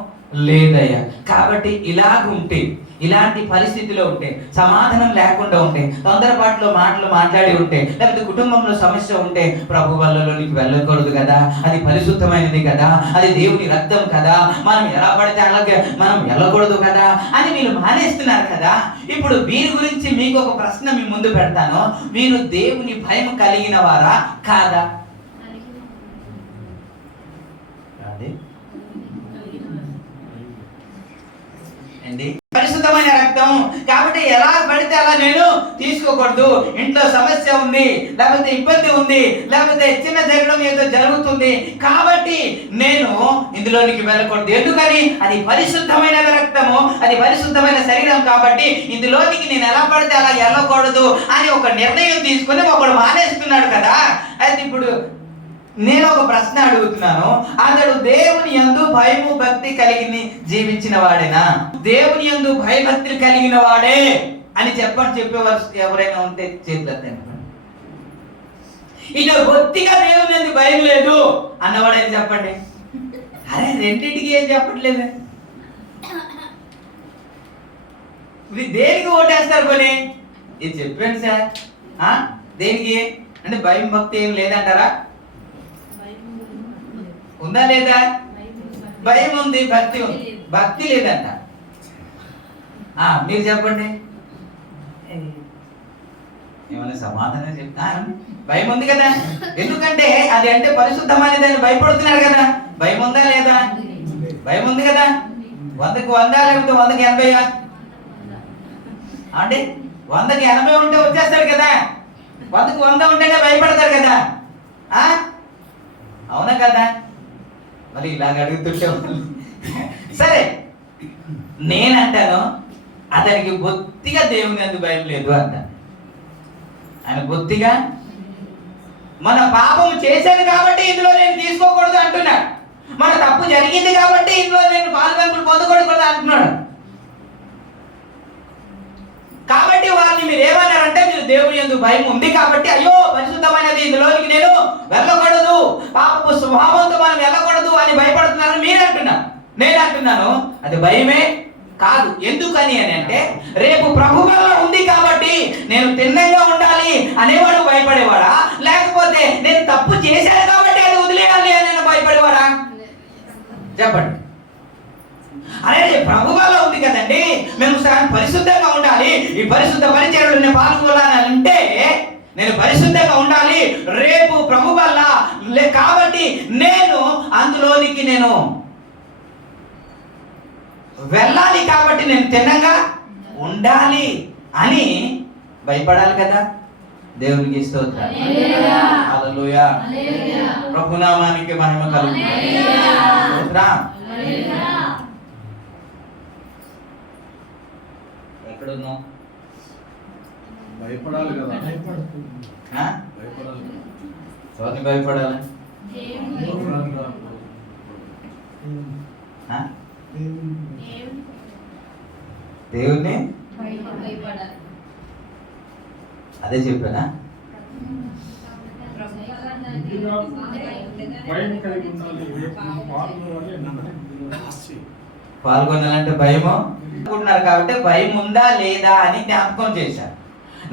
లేదయ్యా. కాబట్టి ఇలాగుంటే, ఇలాంటి పరిస్థితిలో ఉంటే, సమాధానం లేకుండా ఉంటే, తొందరపాటులో మాటలు మాట్లాడి ఉంటే, లేకపోతే కుటుంబంలో సమస్య ఉంటే ప్రభు వల్లలోనికి వెళ్ళకూడదు కదా, అది పరిశుద్ధమైనది కదా, అది దేవుని రక్తం కదా, మనం ఎలా పడితే అలాగే మనం వెళ్ళకూడదు కదా అని మీరు మానేస్తున్నారు కదా. ఇప్పుడు వీరి గురించి మీకు ఒక ప్రశ్న మీ ముందు పెడతాను. మీరు దేవుని భయం కలిగిన వారా కాదా? పరిశుద్ధమైన రక్తం కాబట్టి ఎలా పడితే అలా నేను తీసుకోకూడదు. ఇంట్లో సమస్య ఉంది, లేకపోతే ఇబ్బంది ఉంది, లేకపోతే చిన్న జరగడం ఏదో జరుగుతుంది కాబట్టి నేను ఇందులోనికి వెళ్ళకూడదు. ఎందుకని? అది పరిశుద్ధమైన రక్తము, అది పరిశుద్ధమైన శరీరం కాబట్టి ఇందులోనికి నేను ఎలా పడితే అలా వెళ్ళకూడదు అని ఒక నిర్ణయం తీసుకొని ఒకడు మానేస్తున్నాడు కదా. అయితే ఇప్పుడు నేను ఒక ప్రశ్న అడుగుతున్నాను. అతడు దేవుని యందు భయము భక్తి కలిగి జీవించిన వాడేనా? దేవుని యందు భయభక్తి కలిగిన వాడే అని చెప్పేవారు ఎవరైనా ఉంటే చేతులెత్తండి. ఇక బొత్తిగా దేవుని యందు భయం లేదు అన్నవాడని చెప్పండి. అరే రెండింటికి ఏం చెప్పట్లేదు. ఇది దేనికి ఓటేస్తారు కొని? ఇది చెప్పండి సార్. దేనికి అంటే భయం భక్తి ఏం లేదంటారా? ఉందా లేదా? భయం ఉంది, భక్తి ఉంది. భక్తి లేదంట. మీరు చెప్పండి, ఏమైనా సమాధానం చెప్తా? భయం ఉంది కదా, ఎందుకంటే అది అంటే పరిశుద్ధమైనదని భయపడుతున్నారు కదా. భయం ఉందా లేదా? భయం ఉంది కదా. 100కి 100 లేకపోతే 100కి 80 అంటే 100కి 80 ఉంటే వచ్చేస్తాడు కదా. 100కి 100 ఉంటేనే భయపడతాడు కదా. అవునా కదా? మరి ఇలాగ అడుగుతుంటే సరే, నేనంటాను అతనికి బొత్తిగా దేవుని యందు భయం లేదు అంటాను. ఆయన బొత్తిగా మన పాపము చేశాను కాబట్టి ఇందులో నేను తీసుకోకూడదు అంటున్నాడు. మన తప్పు జరిగింది కాబట్టి ఇందులో నేను పాలుబంకులు పొందకూడదు అంటున్నాడు. కాబట్టి వారిని మీరు ఏమన్నారంటే, మీరు దేవుని యందు భయం ఉంది కాబట్టి అయ్యో పరిశుద్ధమైనది ఇందులోనికి నేను వెళ్ళకూడదు, పాపపు స్వభావంతో మనం వెళ్ళకూడదు అని భయపడుతున్నారు మీరు అంటున్నారు. నేను అంటున్నాను అది భయమే కాదు. ఎందుకని అని అంటే, రేపు ప్రభు వల్ల ఉంది కాబట్టి నేను తిన్నంగా ఉండాలి అనేవాడు భయపడేవాడా, లేకపోతే నేను తప్పు చేశాను కాబట్టి అది వదిలేయాలి అని నేను భయపడేవాడా? చెప్పండి. అరే ప్రభు వల్ల ఉంది కదండి, మేము పరిశుద్ధంగా ఉండాలి, ఈ పరిశుద్ధ పరిచర్యలో నేను పాల్గొనాలంటే నేను పరిశుద్ధంగా ఉండాలి, రేపు ప్రభు వల్ల కాబట్టి నేను అందులోనికి నేను వెళ్ళాలి, కాబట్టి నేను తిన్నగా ఉండాలి అని భయపడాలి కదా. దేవునికి స్తోత్రం. హల్లెలూయా. ప్రభునామానికి మహిమ కలుగును. ఎక్కడున్నావు? భయపడాలి కదా. ఎవరిని భయపడాలి? దేవుణ్ణి. అదే చెప్పానా? పాల్గొనాలంటే భయము అనుకుంటున్నారు కాబట్టి భయం ఉందా లేదా అని జ్ఞాపకం చేశారు.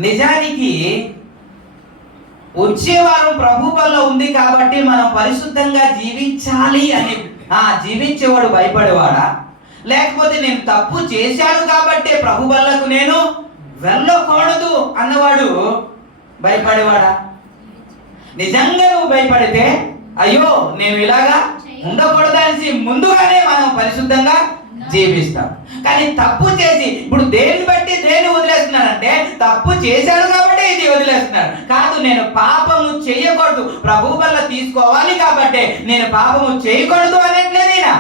నిజానికి వచ్చే వారం ప్రభు వల్ల ఉంది కాబట్టి మనం పరిశుద్ధంగా జీవించాలి అని జీవించేవాడు భయపడేవాడా, లేకపోతే నేను తప్పు చేశాను కాబట్టి ప్రభు వల్లకు నేను వెళ్ళకూడదు అన్నవాడు భయపడేవాడా? నిజంగా నువ్వు భయపడితే అయ్యో నేను ఇలాగా ఉండకూడదనేసి ముందుగానే మనం పరిశుద్ధంగా జీవిస్తాం. కానీ తప్పు చేసి ఇప్పుడు దేన్ని బట్టి దేన్ని వదిలేస్తున్నాడంటే, తప్పు చేశాడు కాబట్టి ఇది వదిలేస్తున్నాడు కాదు. నేను పాపము చేయకూడదు, ప్రభు వల్ల తీసుకోవాలి కాబట్టి నేను పాపము చేయకూడదు అనట్లేదైనా.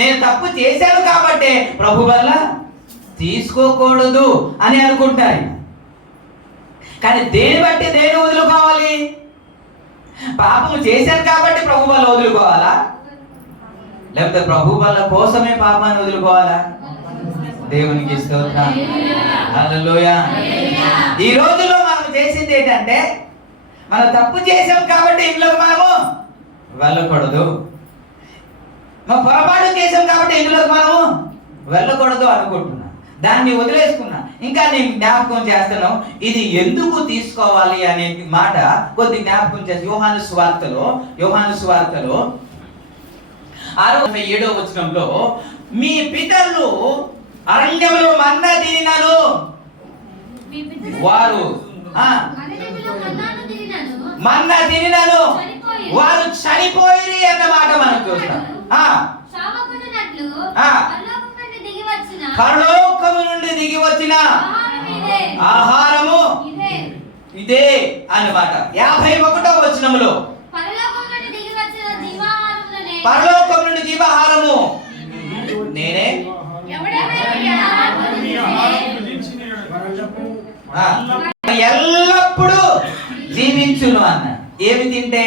నేను తప్పు చేశాను కాబట్టి ప్రభు వల్ల తీసుకోకూడదు అని అనుకుంటారు. కానీ దేని బట్టి దేని వదులుకోవాలి? పాపము చేశాను కాబట్టి ప్రభు వల్ల వదులుకోవాలా, లేకపోతే ప్రభు వల్ల కోసమే పాపాన్ని వదులుకోవాలా? దేవునికి స్తోత్రం. హల్లెలూయా. ఈ రోజుల్లో మనం చేసింది ఏంటంటే, మనం తప్పు చేసాం కాబట్టి ఇందులోకి మనము వెళ్ళకూడదు, మనం పొరపాటు చేసాం కాబట్టి ఇందులోకి మనము వెళ్ళకూడదు అనుకుంటున్నాం. దాన్ని వదిలేసుకున్నా. ఇంకా నేను జ్ఞాపకం చేస్తాను, ఇది ఎందుకు తీసుకోవాలి అనే మాట కొద్ది జ్ఞాపకం చేస్తాను. యోహాను సువార్తలో 6:7 వచనంలో, మీ పితరులు అరణ్యములో మన్నా తినినారు, వారు మన్నా తినినారు, వారు చనిపోయిరి అన్న మాట మనం చూస్తాం. పరలోకము నుండి దిగి వచ్చిన ఆహారము ఇదే అన్నమాట. 51వ వచనములో, పరలోకం నుండి జీవాహారము నేనే, ఎల్లప్పుడూ జీవించును అన్న. ఏమి తింటే?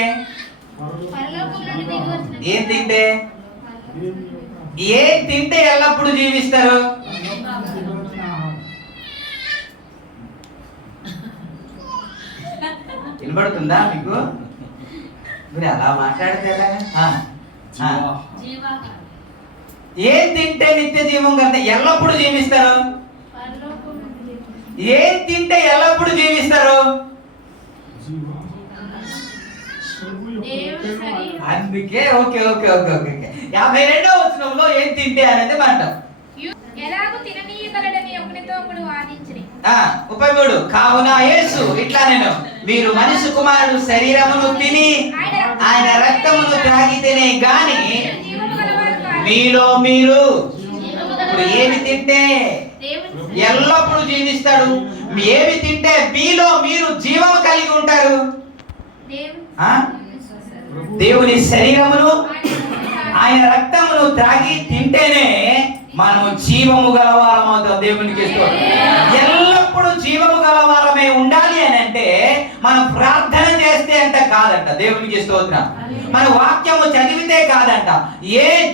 ఏం తింటే? ఏం తింటే ఎల్లప్పుడూ జీవిస్తారు? వినబడుతుందా మీకు? మీరు అలా మాట్లాడతారా? ఏం తింటే నిత్య జీవం కంటే ఎల్లప్పుడూ జీవిస్తారు? ఏం తింటే ఎల్లప్పుడూ జీవిస్తారు? అందుకే ఓకే ఓకే ఓకే ఓకే 52వ వచనంలో ఏం తింటే అనేది అంటాం. 33 కావున యేసు ఇట్లా నేను, మీరు మనిషి కుమారుడు శరీరమును తిని ఆయన రక్తమును త్రాగితేనే గాని మీలో మీరు. ఇప్పుడు ఏమి తింటే ఎల్లప్పుడూ జీవిస్తాడు? ఏమి తింటే మీలో మీరు జీవము కలిగి ఉంటారు? దేవుని శరీరమును ఆయన రక్తమును త్రాగి తింటేనే మనము జీవము గలవారం అవుతాం. దేవునికి ఎల్లప్పుడూ జీవము గలవారమే ఉండాలి అని అంటే మనం ప్రార్థన చేస్తే అంట కాదంట. దేవునికి స్తోత్రం. మన వాక్యము చదివితే కాదంట.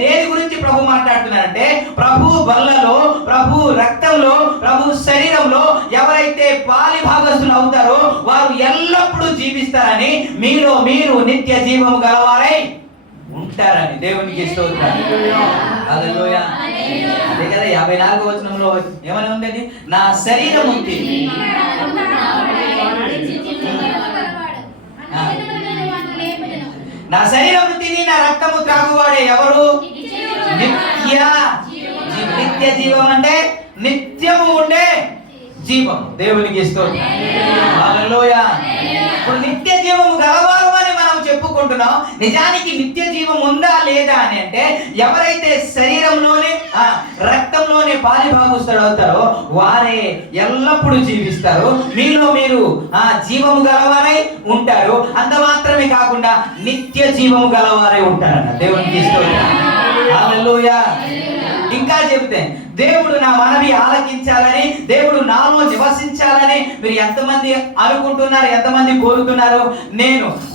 దేని గురించి ప్రభు మాట్లాడుతున్నారంటే, ప్రభు బల్లలో, ప్రభు రక్తంలో, ప్రభు శరీరంలో ఎవరైతే పాలి భాగస్తులు అవుతారో వారు ఎల్లప్పుడూ జీవిస్తారని, మీలో మీరు నిత్య జీవము గలవారై ఉంటారని. దేవునికి స్తోత్రం. హల్లెలూయా. అదే కదా 54వ వచనంలో ఏమని ఉందండి? నా శరీరం ఉంది, నా శరీరం తిని నా రక్తము త్రాగువాడే ఎవరు? నిత్య జీవం అంటే నిత్యము ఉండే జీవం. దేవునికి స్తోత్రం. హల్లెలూయా. ఇప్పుడు నిత్య జీవము గలవారు అని మనం చెప్పుకుంటున్నాం. నిజానికి నిత్య జీవం ఉందా లేదా అని అంటే, ఎవరైతే శరీరంలోనే రక్తంలోనే పాలిభాగస్తులు అవుతారో వారే ఎల్లప్పుడూ జీవిస్తారు. మీలో మీరు జీవము గలవారై ఉంటారు. అంత మాత్రమే కాకుండా నిత్య జీవము గలవారై ఉంటారన్న. దేవునికి స్తోత్రం. హల్లెలూయా. ఇంకా చెబితే, దేవుడు నా మనవి ఆలకించాలని, దేవుడు నాలో నివసించాలని మీరు ఎంతమంది అనుకుంటున్నారు, ఎంతమంది కోరుతున్నారు?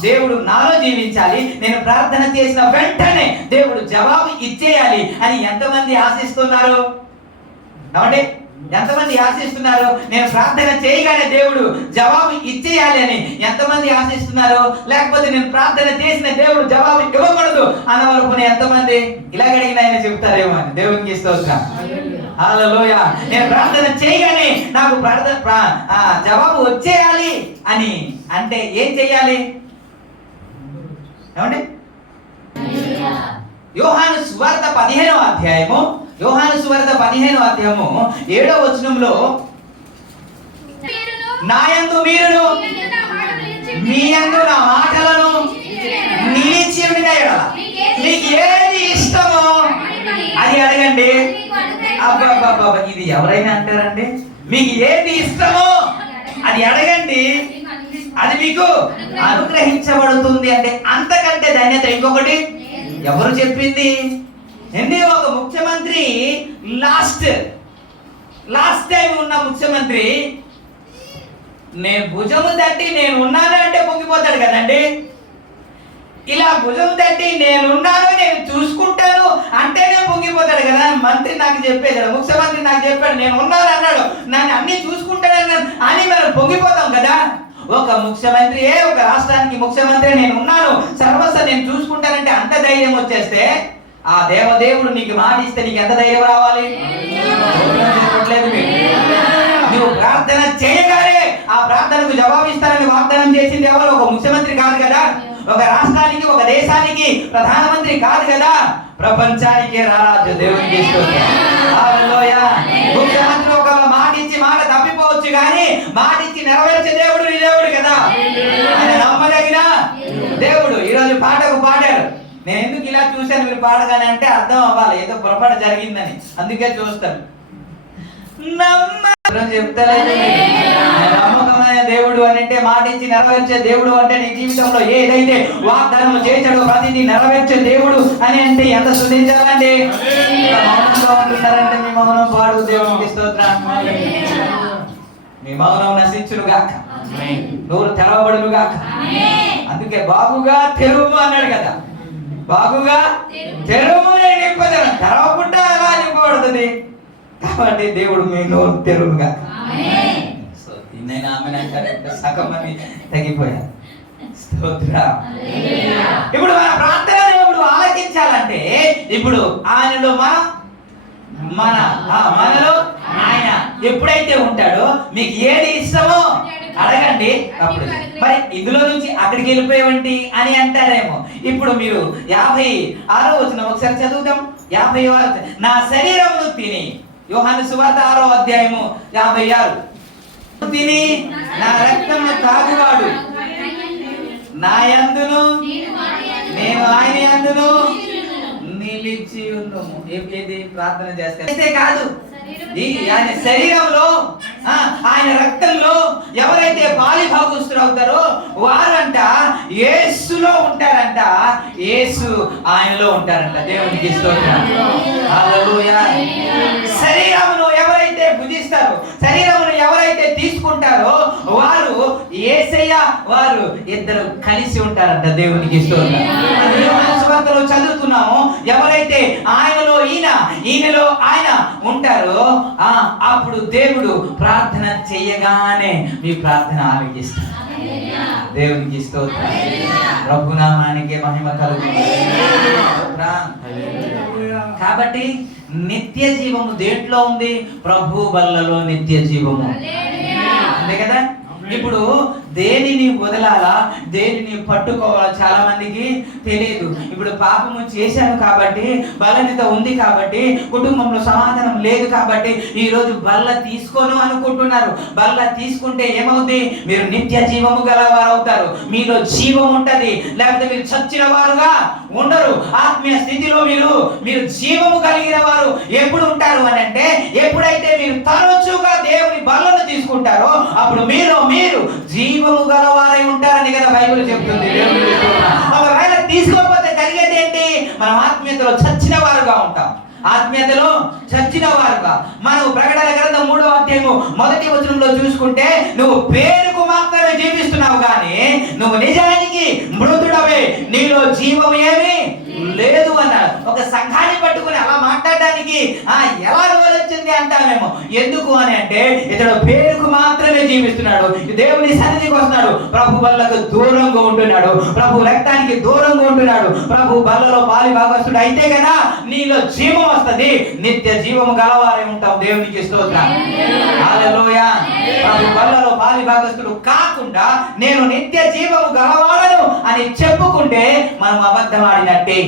దేవుడు నాలో జీవించాలి, నేను ప్రార్థన చేసిన వెంటనే దేవుడు జవాబు ఇచ్చేయాలి అని ఎంతమంది ఆశిస్తున్నారు? కాబట్టి ఎంతమంది ఆశిస్తున్నారు? నేను ప్రార్థన చేయగానే దేవుడు జవాబు ఇచ్చేయాలి అని ఎంతమంది ఆశిస్తున్నారు? లేకపోతే నేను ప్రార్థన చేసిన దేవుడు జవాబు ఇవ్వకూడదు అన్నవరకు ఎంతమంది ఇలాగ అడిగిన ఆయన చెప్తారేమో అని. దేవునికి స్తోత్రం. హల్లెలూయా. నేను ప్రార్థన చేయగానే నాకు జవాబు వచ్చేయాలి అని అంటే ఏం చెయ్యాలి? ఏమండి? యోహాను సువార్త 15వ అధ్యాయము, యోహాను సువార్త 15వ అధ్యాయము 7వ వచనంలో, నాయందు మీరును మీ యందు నా మాటలను నిలిచి ఉండిన యెడల మీకు ఏది ఇష్టమో అది అడగండి. అబ్బబ్బబ్బ, ఇది ఎవరైనా అంటారండి? మీకు ఏది ఇష్టమో అది అడగండి, అది మీకు అనుగ్రహించబడుతుంది అంటే అంతకంటే ధన్యత ఇంకొకటి ఎవరు చెప్పింది? ఒక ముఖ్యమంత్రి లాస్ట్ టైం ఉన్న ముఖ్యమంత్రి నేను భుజము తట్టి నేను ఉన్నాను అంటే పొంగిపోతాడు కదండి. ఇలా భుజం తట్టి నేనున్నాను, నేను చూసుకుంటాను అంటేనే పొంగిపోతాడు కదా. మంత్రి నాకు చెప్పేది, ముఖ్యమంత్రి నాకు చెప్పాడు నేను ఉన్నాను అన్నాడు, నన్ను అన్ని చూసుకుంటానన్నాడు అని మనం పొంగిపోతాం కదా. ఒక ముఖ్యమంత్రి, ఒక రాష్ట్రానికి ముఖ్యమంత్రి నేను ఉన్నాను, సర్వస్వ నేను చూసుకుంటానంటే అంత ధైర్యం వచ్చేస్తే, ఆ దేవదేవుడు నీకు మాట ఇస్తే నీకు ఎంత ధైర్యం రావాలి? నువ్వు ప్రార్థన చేయగానే ఆ ప్రార్థనకు జవాబిస్తానని వాగ్దానం చేసింది ఎవరు? ఒక ముఖ్యమంత్రి కాదు కదా, ఒక రాష్ట్రానికి, ఒక దేశానికి ప్రధానమంత్రి కాదు కదా, ప్రపంచానికే రారాజు. దేవునికి హల్లెలూయా. ముఖ్యమంత్రి ఒక మాట ఇచ్చి మాట తప్పిపోవచ్చు కానీ మాట ఇచ్చి నెరవేర్చే దేవుడు నీ దేవుడు కదా, ఆయన నమ్మదగిన దేవుడు. ఈరోజు పాటకు పాడారు. నేను ఎందుకు ఇలా చూశాను మీరు పాడగానే అంటే అర్థం అవ్వాలి, ఏదో పొరపాటు జరిగిందని, అందుకే చూస్తాను. చెప్తారు నమ్మకమైన దేవుడు అని అంటే, మాట ఇచ్చి నెరవేర్చే దేవుడు అంటే, నీ జీవితంలో ఏదైతే వాగ్దానం చేశాడో ప్రతిదీ నెరవేర్చే దేవుడు అని అంటే ఎంత స్తుతించాలండి. మౌనంగా ఉంటున్నారంటే మీ మౌనం పాడు. దేవునికి స్తోత్రం. మీ మౌనం నశించునుగాక, నోరు తెరవబడునుగాక. అందుకే బాగుగా తెరువు అన్నాడు కదా, బాగుగా తెరువు నింపదను, తెరవకుండా ఎలా నింపబడుతుంది? కాబట్టి దేవుడు మీ నోరు తెరువుగా. సో నేను ఆమె అంటారు సగం అని తగ్గిపోయా. స్తోత్రం. ఇప్పుడు మన ప్రార్థన దేవుడు ఆలకించాలంటే, ఇప్పుడు ఆయనలో మనలో ఆయన ఎప్పుడైతే ఉంటాడో మీకు ఏది ఇష్టమో అడగండి. అప్పుడు మరి ఇందులో నుంచి అక్కడికి వెళ్ళిపోయేవంటి అని అంటారేమో. ఇప్పుడు మీరు 56వ వచనం ఒకసారి చదువుతాం. 56 నా శరీరమును తిని, యోహాను సువార్త 6వ అధ్యాయము 56, తిని నా రక్తమును తాగువాడు నా యందును నేను ఆయన యందును నిలిచి ఉన్నాము. ఏది ప్రార్థన చేస్తే కాదు, ఆయన శరీరంలో ఆయన రక్తంలో ఎవరైతే పాలిభాగస్తులు అవుతారో వారంట యేసులో ఉంటారంట, యేసు ఆయనలో ఉంటారంట. దేవునికి స్తోత్రం. హల్లెలూయా. శరీరమును ఎవరైతే భుజిస్తారో, శరీరమును ఎవరైతే తీసుకుంటారో వారు యేసయ్య హల్లెలూయా వారు ఇద్దరు కలిసి ఉంటారంట. దేవునికి స్తోత్రం. యోహాను సువార్తలో చదువుతున్నాము, ఎవరైతే ఆయనలో ఈయనలో ఆయన ఉంటారో అప్పుడు దేవుడు ప్రార్థన చేయగానే మీ ప్రార్థన ఆలకిస్తాడు. దేవునికి స్తోత్రం. ప్రభునామానికి మహిమ కలుగును. కాబట్టి నిత్య జీవము దేంట్లో ఉంది? ప్రభు బల్లలో నిత్య జీవము అంతే కదా. ఇప్పుడు దేనిని వదలాలా, దేనిని పట్టుకోవాలా చాలా మందికి తెలియదు. ఇప్పుడు పాపము చేశాను కాబట్టి, బలనిత ఉంది కాబట్టి, కుటుంబంలో సమాధానం లేదు కాబట్టి ఈ రోజు బల్ల తీసుకోను అనుకుంటున్నారు. బల్ల తీసుకుంటే ఏమవుతుంది? మీరు నిత్య జీవము గలవారు అవుతారు. మీలో జీవం ఉంటది, లేకపోతే మీరు చచ్చిన వారుగా ఉండరు. ఆత్మీయ స్థితిలో మీరు జీవము కలిగిన వారు ఎప్పుడు ఉంటారు అని అంటే, ఎప్పుడైతే మీరు తరచుగా దేవుని బల్లను తీసుకుంటారో అప్పుడు మీరు జీవము గలవారై ఉంటారని కదా బైబిల్ చెప్తుంది. ఒకవేళ తీసుకోకపోతే జరిగేది ఏంటి? మనం ఆత్మీయతలో చచ్చిన వారుగా ఉంటాం. ఆత్మీయతలో చచ్చిన వారుగా మనం ప్రకటన గ్రంథం 3వ అధ్యాయము 1వ వచనంలో చూసుకుంటే, నువ్వు పేరుకు మాత్రమే జీవిస్తున్నావు కానీ నువ్వు నిజానికి మృతుడవే, నీలో జీవం ఏమీ లేదు అన్నాడు. ఒక సంఘాన్ని పట్టుకుని అలా మాట్లాడడానికి ఎలా వచ్చింది అంటామేమో. ఎందుకు అని అంటే ఇతడు పేరుకు మాత్రమే జీవిస్తున్నాడు, దేవుని సన్నిధికి వస్తున్నాడు, ప్రభు బల్లకు దూరంగా ఉంటున్నాడు, ప్రభు రక్తానికి దూరంగా ఉంటున్నాడు, ప్రభు బల్లలో పాలి భాగస్తుడు అయితే కదా నీలో జీవం వస్తది. నిత్య జీవము గలవారై ఉంటాం. దేవునికి స్తోత్రం. హల్లెలూయా. ప్రభు బల్లలో పాలి భాగస్తుడు కాకుండా నేను నిత్య జీవము గలవారను అని చెప్పుకుంటే మనం అబద్ధం ఆడినట్టే.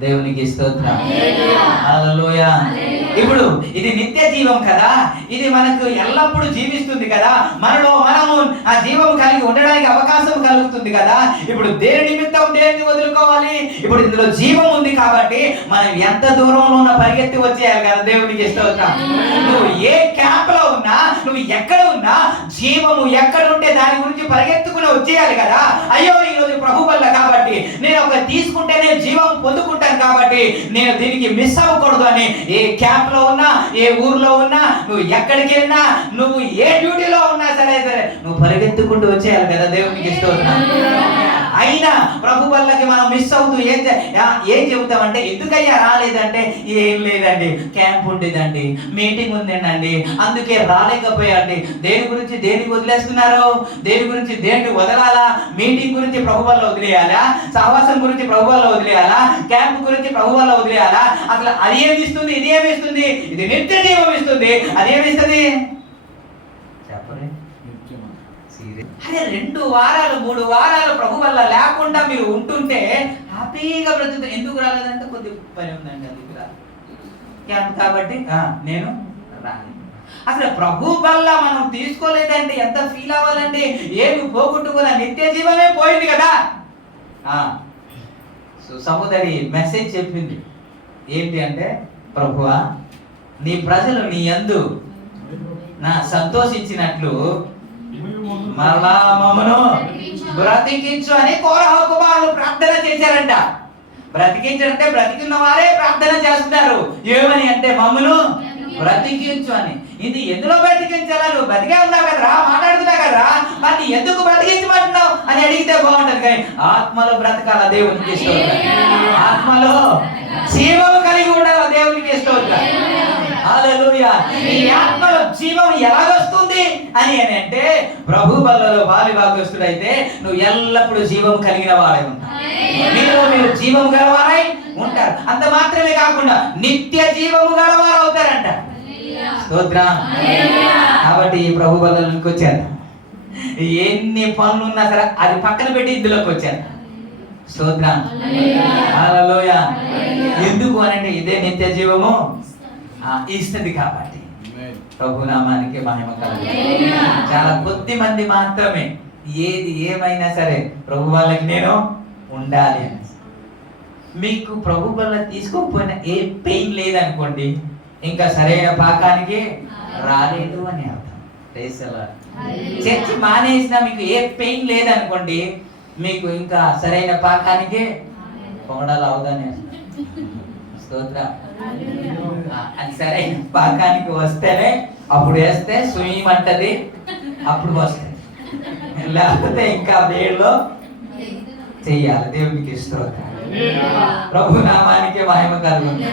దేవునికి స్తోత్రం. హల్లెలూయా. ఇప్పుడు ఇది నిత్య జీవం కదా, ఇది మనకు ఎల్లప్పుడూ జీవిస్తుంది కదా, మనము ఆ జీవం కలిగి ఉండడానికి అవకాశం కలుగుతుంది కదా. ఇప్పుడు దేని నిమిత్తం దేన్ని వదులుకోవాలి? ఇప్పుడు ఇందులో జీవం ఉంది కాబట్టి మనం ఎంత దూరంలో ఉన్న పరిగెత్తి వచ్చేయాలి కదా. దేవునికి స్తోత్రం. నువ్వు ఏ క్యాంప్ లో ఉన్నా, నువ్వు ఎక్కడ ఉన్నా, జీవము ఎక్కడుంటే దాని గురించి పరిగెత్తుకుని వచ్చేయాలి కదా. అయ్యో ఈరోజు ప్రభు వల్ల కాబట్టి నేను ఒక తీసుకుంటేనే జీవం పొందుకుంటాను కాబట్టి నేను దీనికి మిస్ అవ్వకూడదు అని ఏ క్యాంప్ లో ఉన్నా, ఏ ఊర్లో ఉన్నా, నువ్వు ఎక్కడికి వెళ్ళినా, నువ్వు ఏ డ్యూటీలో ఉన్నా సరే నువ్వు పరిగెత్తుకుంటూ వచ్చేయాలి కదా. దేవునికి స్తోత్రం. అయినా ప్రభు వల్లకి మనం మిస్ అవుతూ ఏం చెబుతామంటే, ఎందుకయ్యా రాలేదంటే, ఏం లేదండి క్యాంప్ ఉండేదండి, మీటింగ్ ఉందేనండి, అందుకే రాలేకపోయాండి. దేని గురించి దేనికి వదిలేస్తున్నారు? దేని గురించి దేన్ని వదలాలా? మీటింగ్ గురించి ప్రభు వల్ల వదిలేయాలా? సహవాసం గురించి ప్రభు వల్ల వదిలేయాలా? క్యాంప్ గురించి ప్రభు వల్ల వదిలేయాలా? అసలు అది ఏమి ఇస్తుంది, ఇది ఏమి ఇస్తుంది? ఇది నిత్య జీవం ఇస్తుంది. అదేమిస్తుంది చెప్పండి. అదే 2 వారాలు 3 వారాలు ప్రభు వల్ల లేకుండా మీరు ఉంటుంటే హ్యాపీగా బ్రతుకుతారు. ఎందుకు రాలేదంటే కొద్ది పని ఉందండి, అందుకు రాలేదు క్యాంప్ కాబట్టి నేను రాలేదు. అసలు ప్రభు వల్ల మనం తీసుకోలేదంటే ఎంత ఫీల్ అవ్వాలండి? ఏమి పోగొట్టుకున్న నిత్య జీవమే పోయింది కదా. సహోదరి మెసేజ్ చెప్పింది ఏంటి అంటే, ప్రభువా నీ ప్రజలు నీ యందు సంతోషించినట్లు మరలా మమ్మను బ్రతికించు అని కోరహ కుమారులు ప్రార్థన చేశారంట. బ్రతికించారంటే బ్రతికిన వారే ప్రార్థన చేస్తున్నారు. ఏమని అంటే మమ్మను బ్రతికించు అని. ఇది ఎందులో బ్రతికించాలా? నువ్వు బ్రతికే ఉన్నావు కదరా, మాట్లాడుతున్నావు కదరా, మరి ఎందుకు బ్రతికించమంటున్నావు అని అడిగితే బాగుంటది. కానీ ఆత్మలో బ్రతకాల. దేవునికి స్తోత్రం. ఆత్మలో జీవము కలిగి ఉండాల. దేవునికి స్తోత్రం. హల్లెలూయా. ఈ ఆత్మలో జీవం ఎలాగొస్తుంది అని అంటే, ప్రభు బల్లలో బాలి భాగస్తుడైతే నువ్వు ఎల్లప్పుడూ జీవం కలిగిన వాడై ఉంటావు. మీరు జీవము గలవారై ఉంటారు. అంత మాత్రమే కాకుండా నిత్య జీవము గలవారు అవుతారంట. స్తోత్రం. కాబట్టి ఈ ప్రభు బల్లకు వచ్చారు. ఎన్ని పనులు ఉన్నా సరే అది పక్కన పెట్టి ఇందులోకి వచ్చారు. స్తోత్రం. హల్లెలూయా. ఎందుకు అనంటే ఇదే నిత్య జీవము ఇస్తుంది కాబట్టి. ప్రభు నామానికి మహిమ కలుగును. చాలా కొద్ది మంది మాత్రమే ఏది ఏమైనా సరే ప్రభు వాళ్ళకి నేను ఉండాలి అని. మీకు ప్రభు వల్ల తీసుకోకపోయినా ఏ పెయిన్ లేదనుకోండి, ఇంకా సరైన పాకానికి రాలేదు అని అర్థం. చర్చి మానేసినా మీకు ఏ పెయిన్ లేదనుకోండి, మీకు ఇంకా సరైన పాకానికి పొగడాలు అవుదానే. స్తోత్రం. అది సరైన పాకానికి వస్తేనే అప్పుడు వేస్తే సుయమంటది, అప్పుడు వస్తాయి. లేకపోతే ఇంకా వేడిలో చెయ్యాలి. దేవునికి స్తోత్రం. ప్రభు నామానికి మహిమ కలుగును.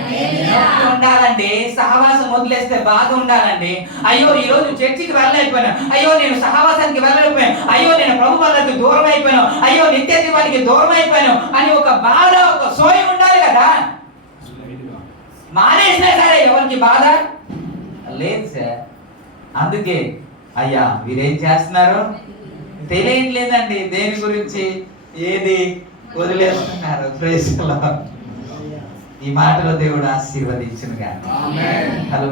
ఉండాలండి, సహవాసం వదిలేస్తే బాధ ఉండాలండి. అయ్యో ఈ రోజు చర్చికి వెళ్ళలేకపోయాను, అయ్యో నేను సహవాసానికి వెళ్ళలేకపోయాను, అయ్యో నేను ప్రభు వాళ్ళకి దూరం అయిపోయాను, అయ్యో నిత్య జీవానికి దూరం అయిపోయాను అని ఒక బాధ, ఒక సోయి ఉండాలి కదా. మానేసినా సరే ఎవరికి బాధ లేదు సార్. అందుకే అయ్యా వీరేం చేస్తున్నారు తెలియట్లేదండి, దేని గురించి ఏది వదిలేస్తున్నారు. Praise the lord. ఈ మాటలో దేవుడు ఆశీర్వదించును గాక. ఆమేన్. హలో.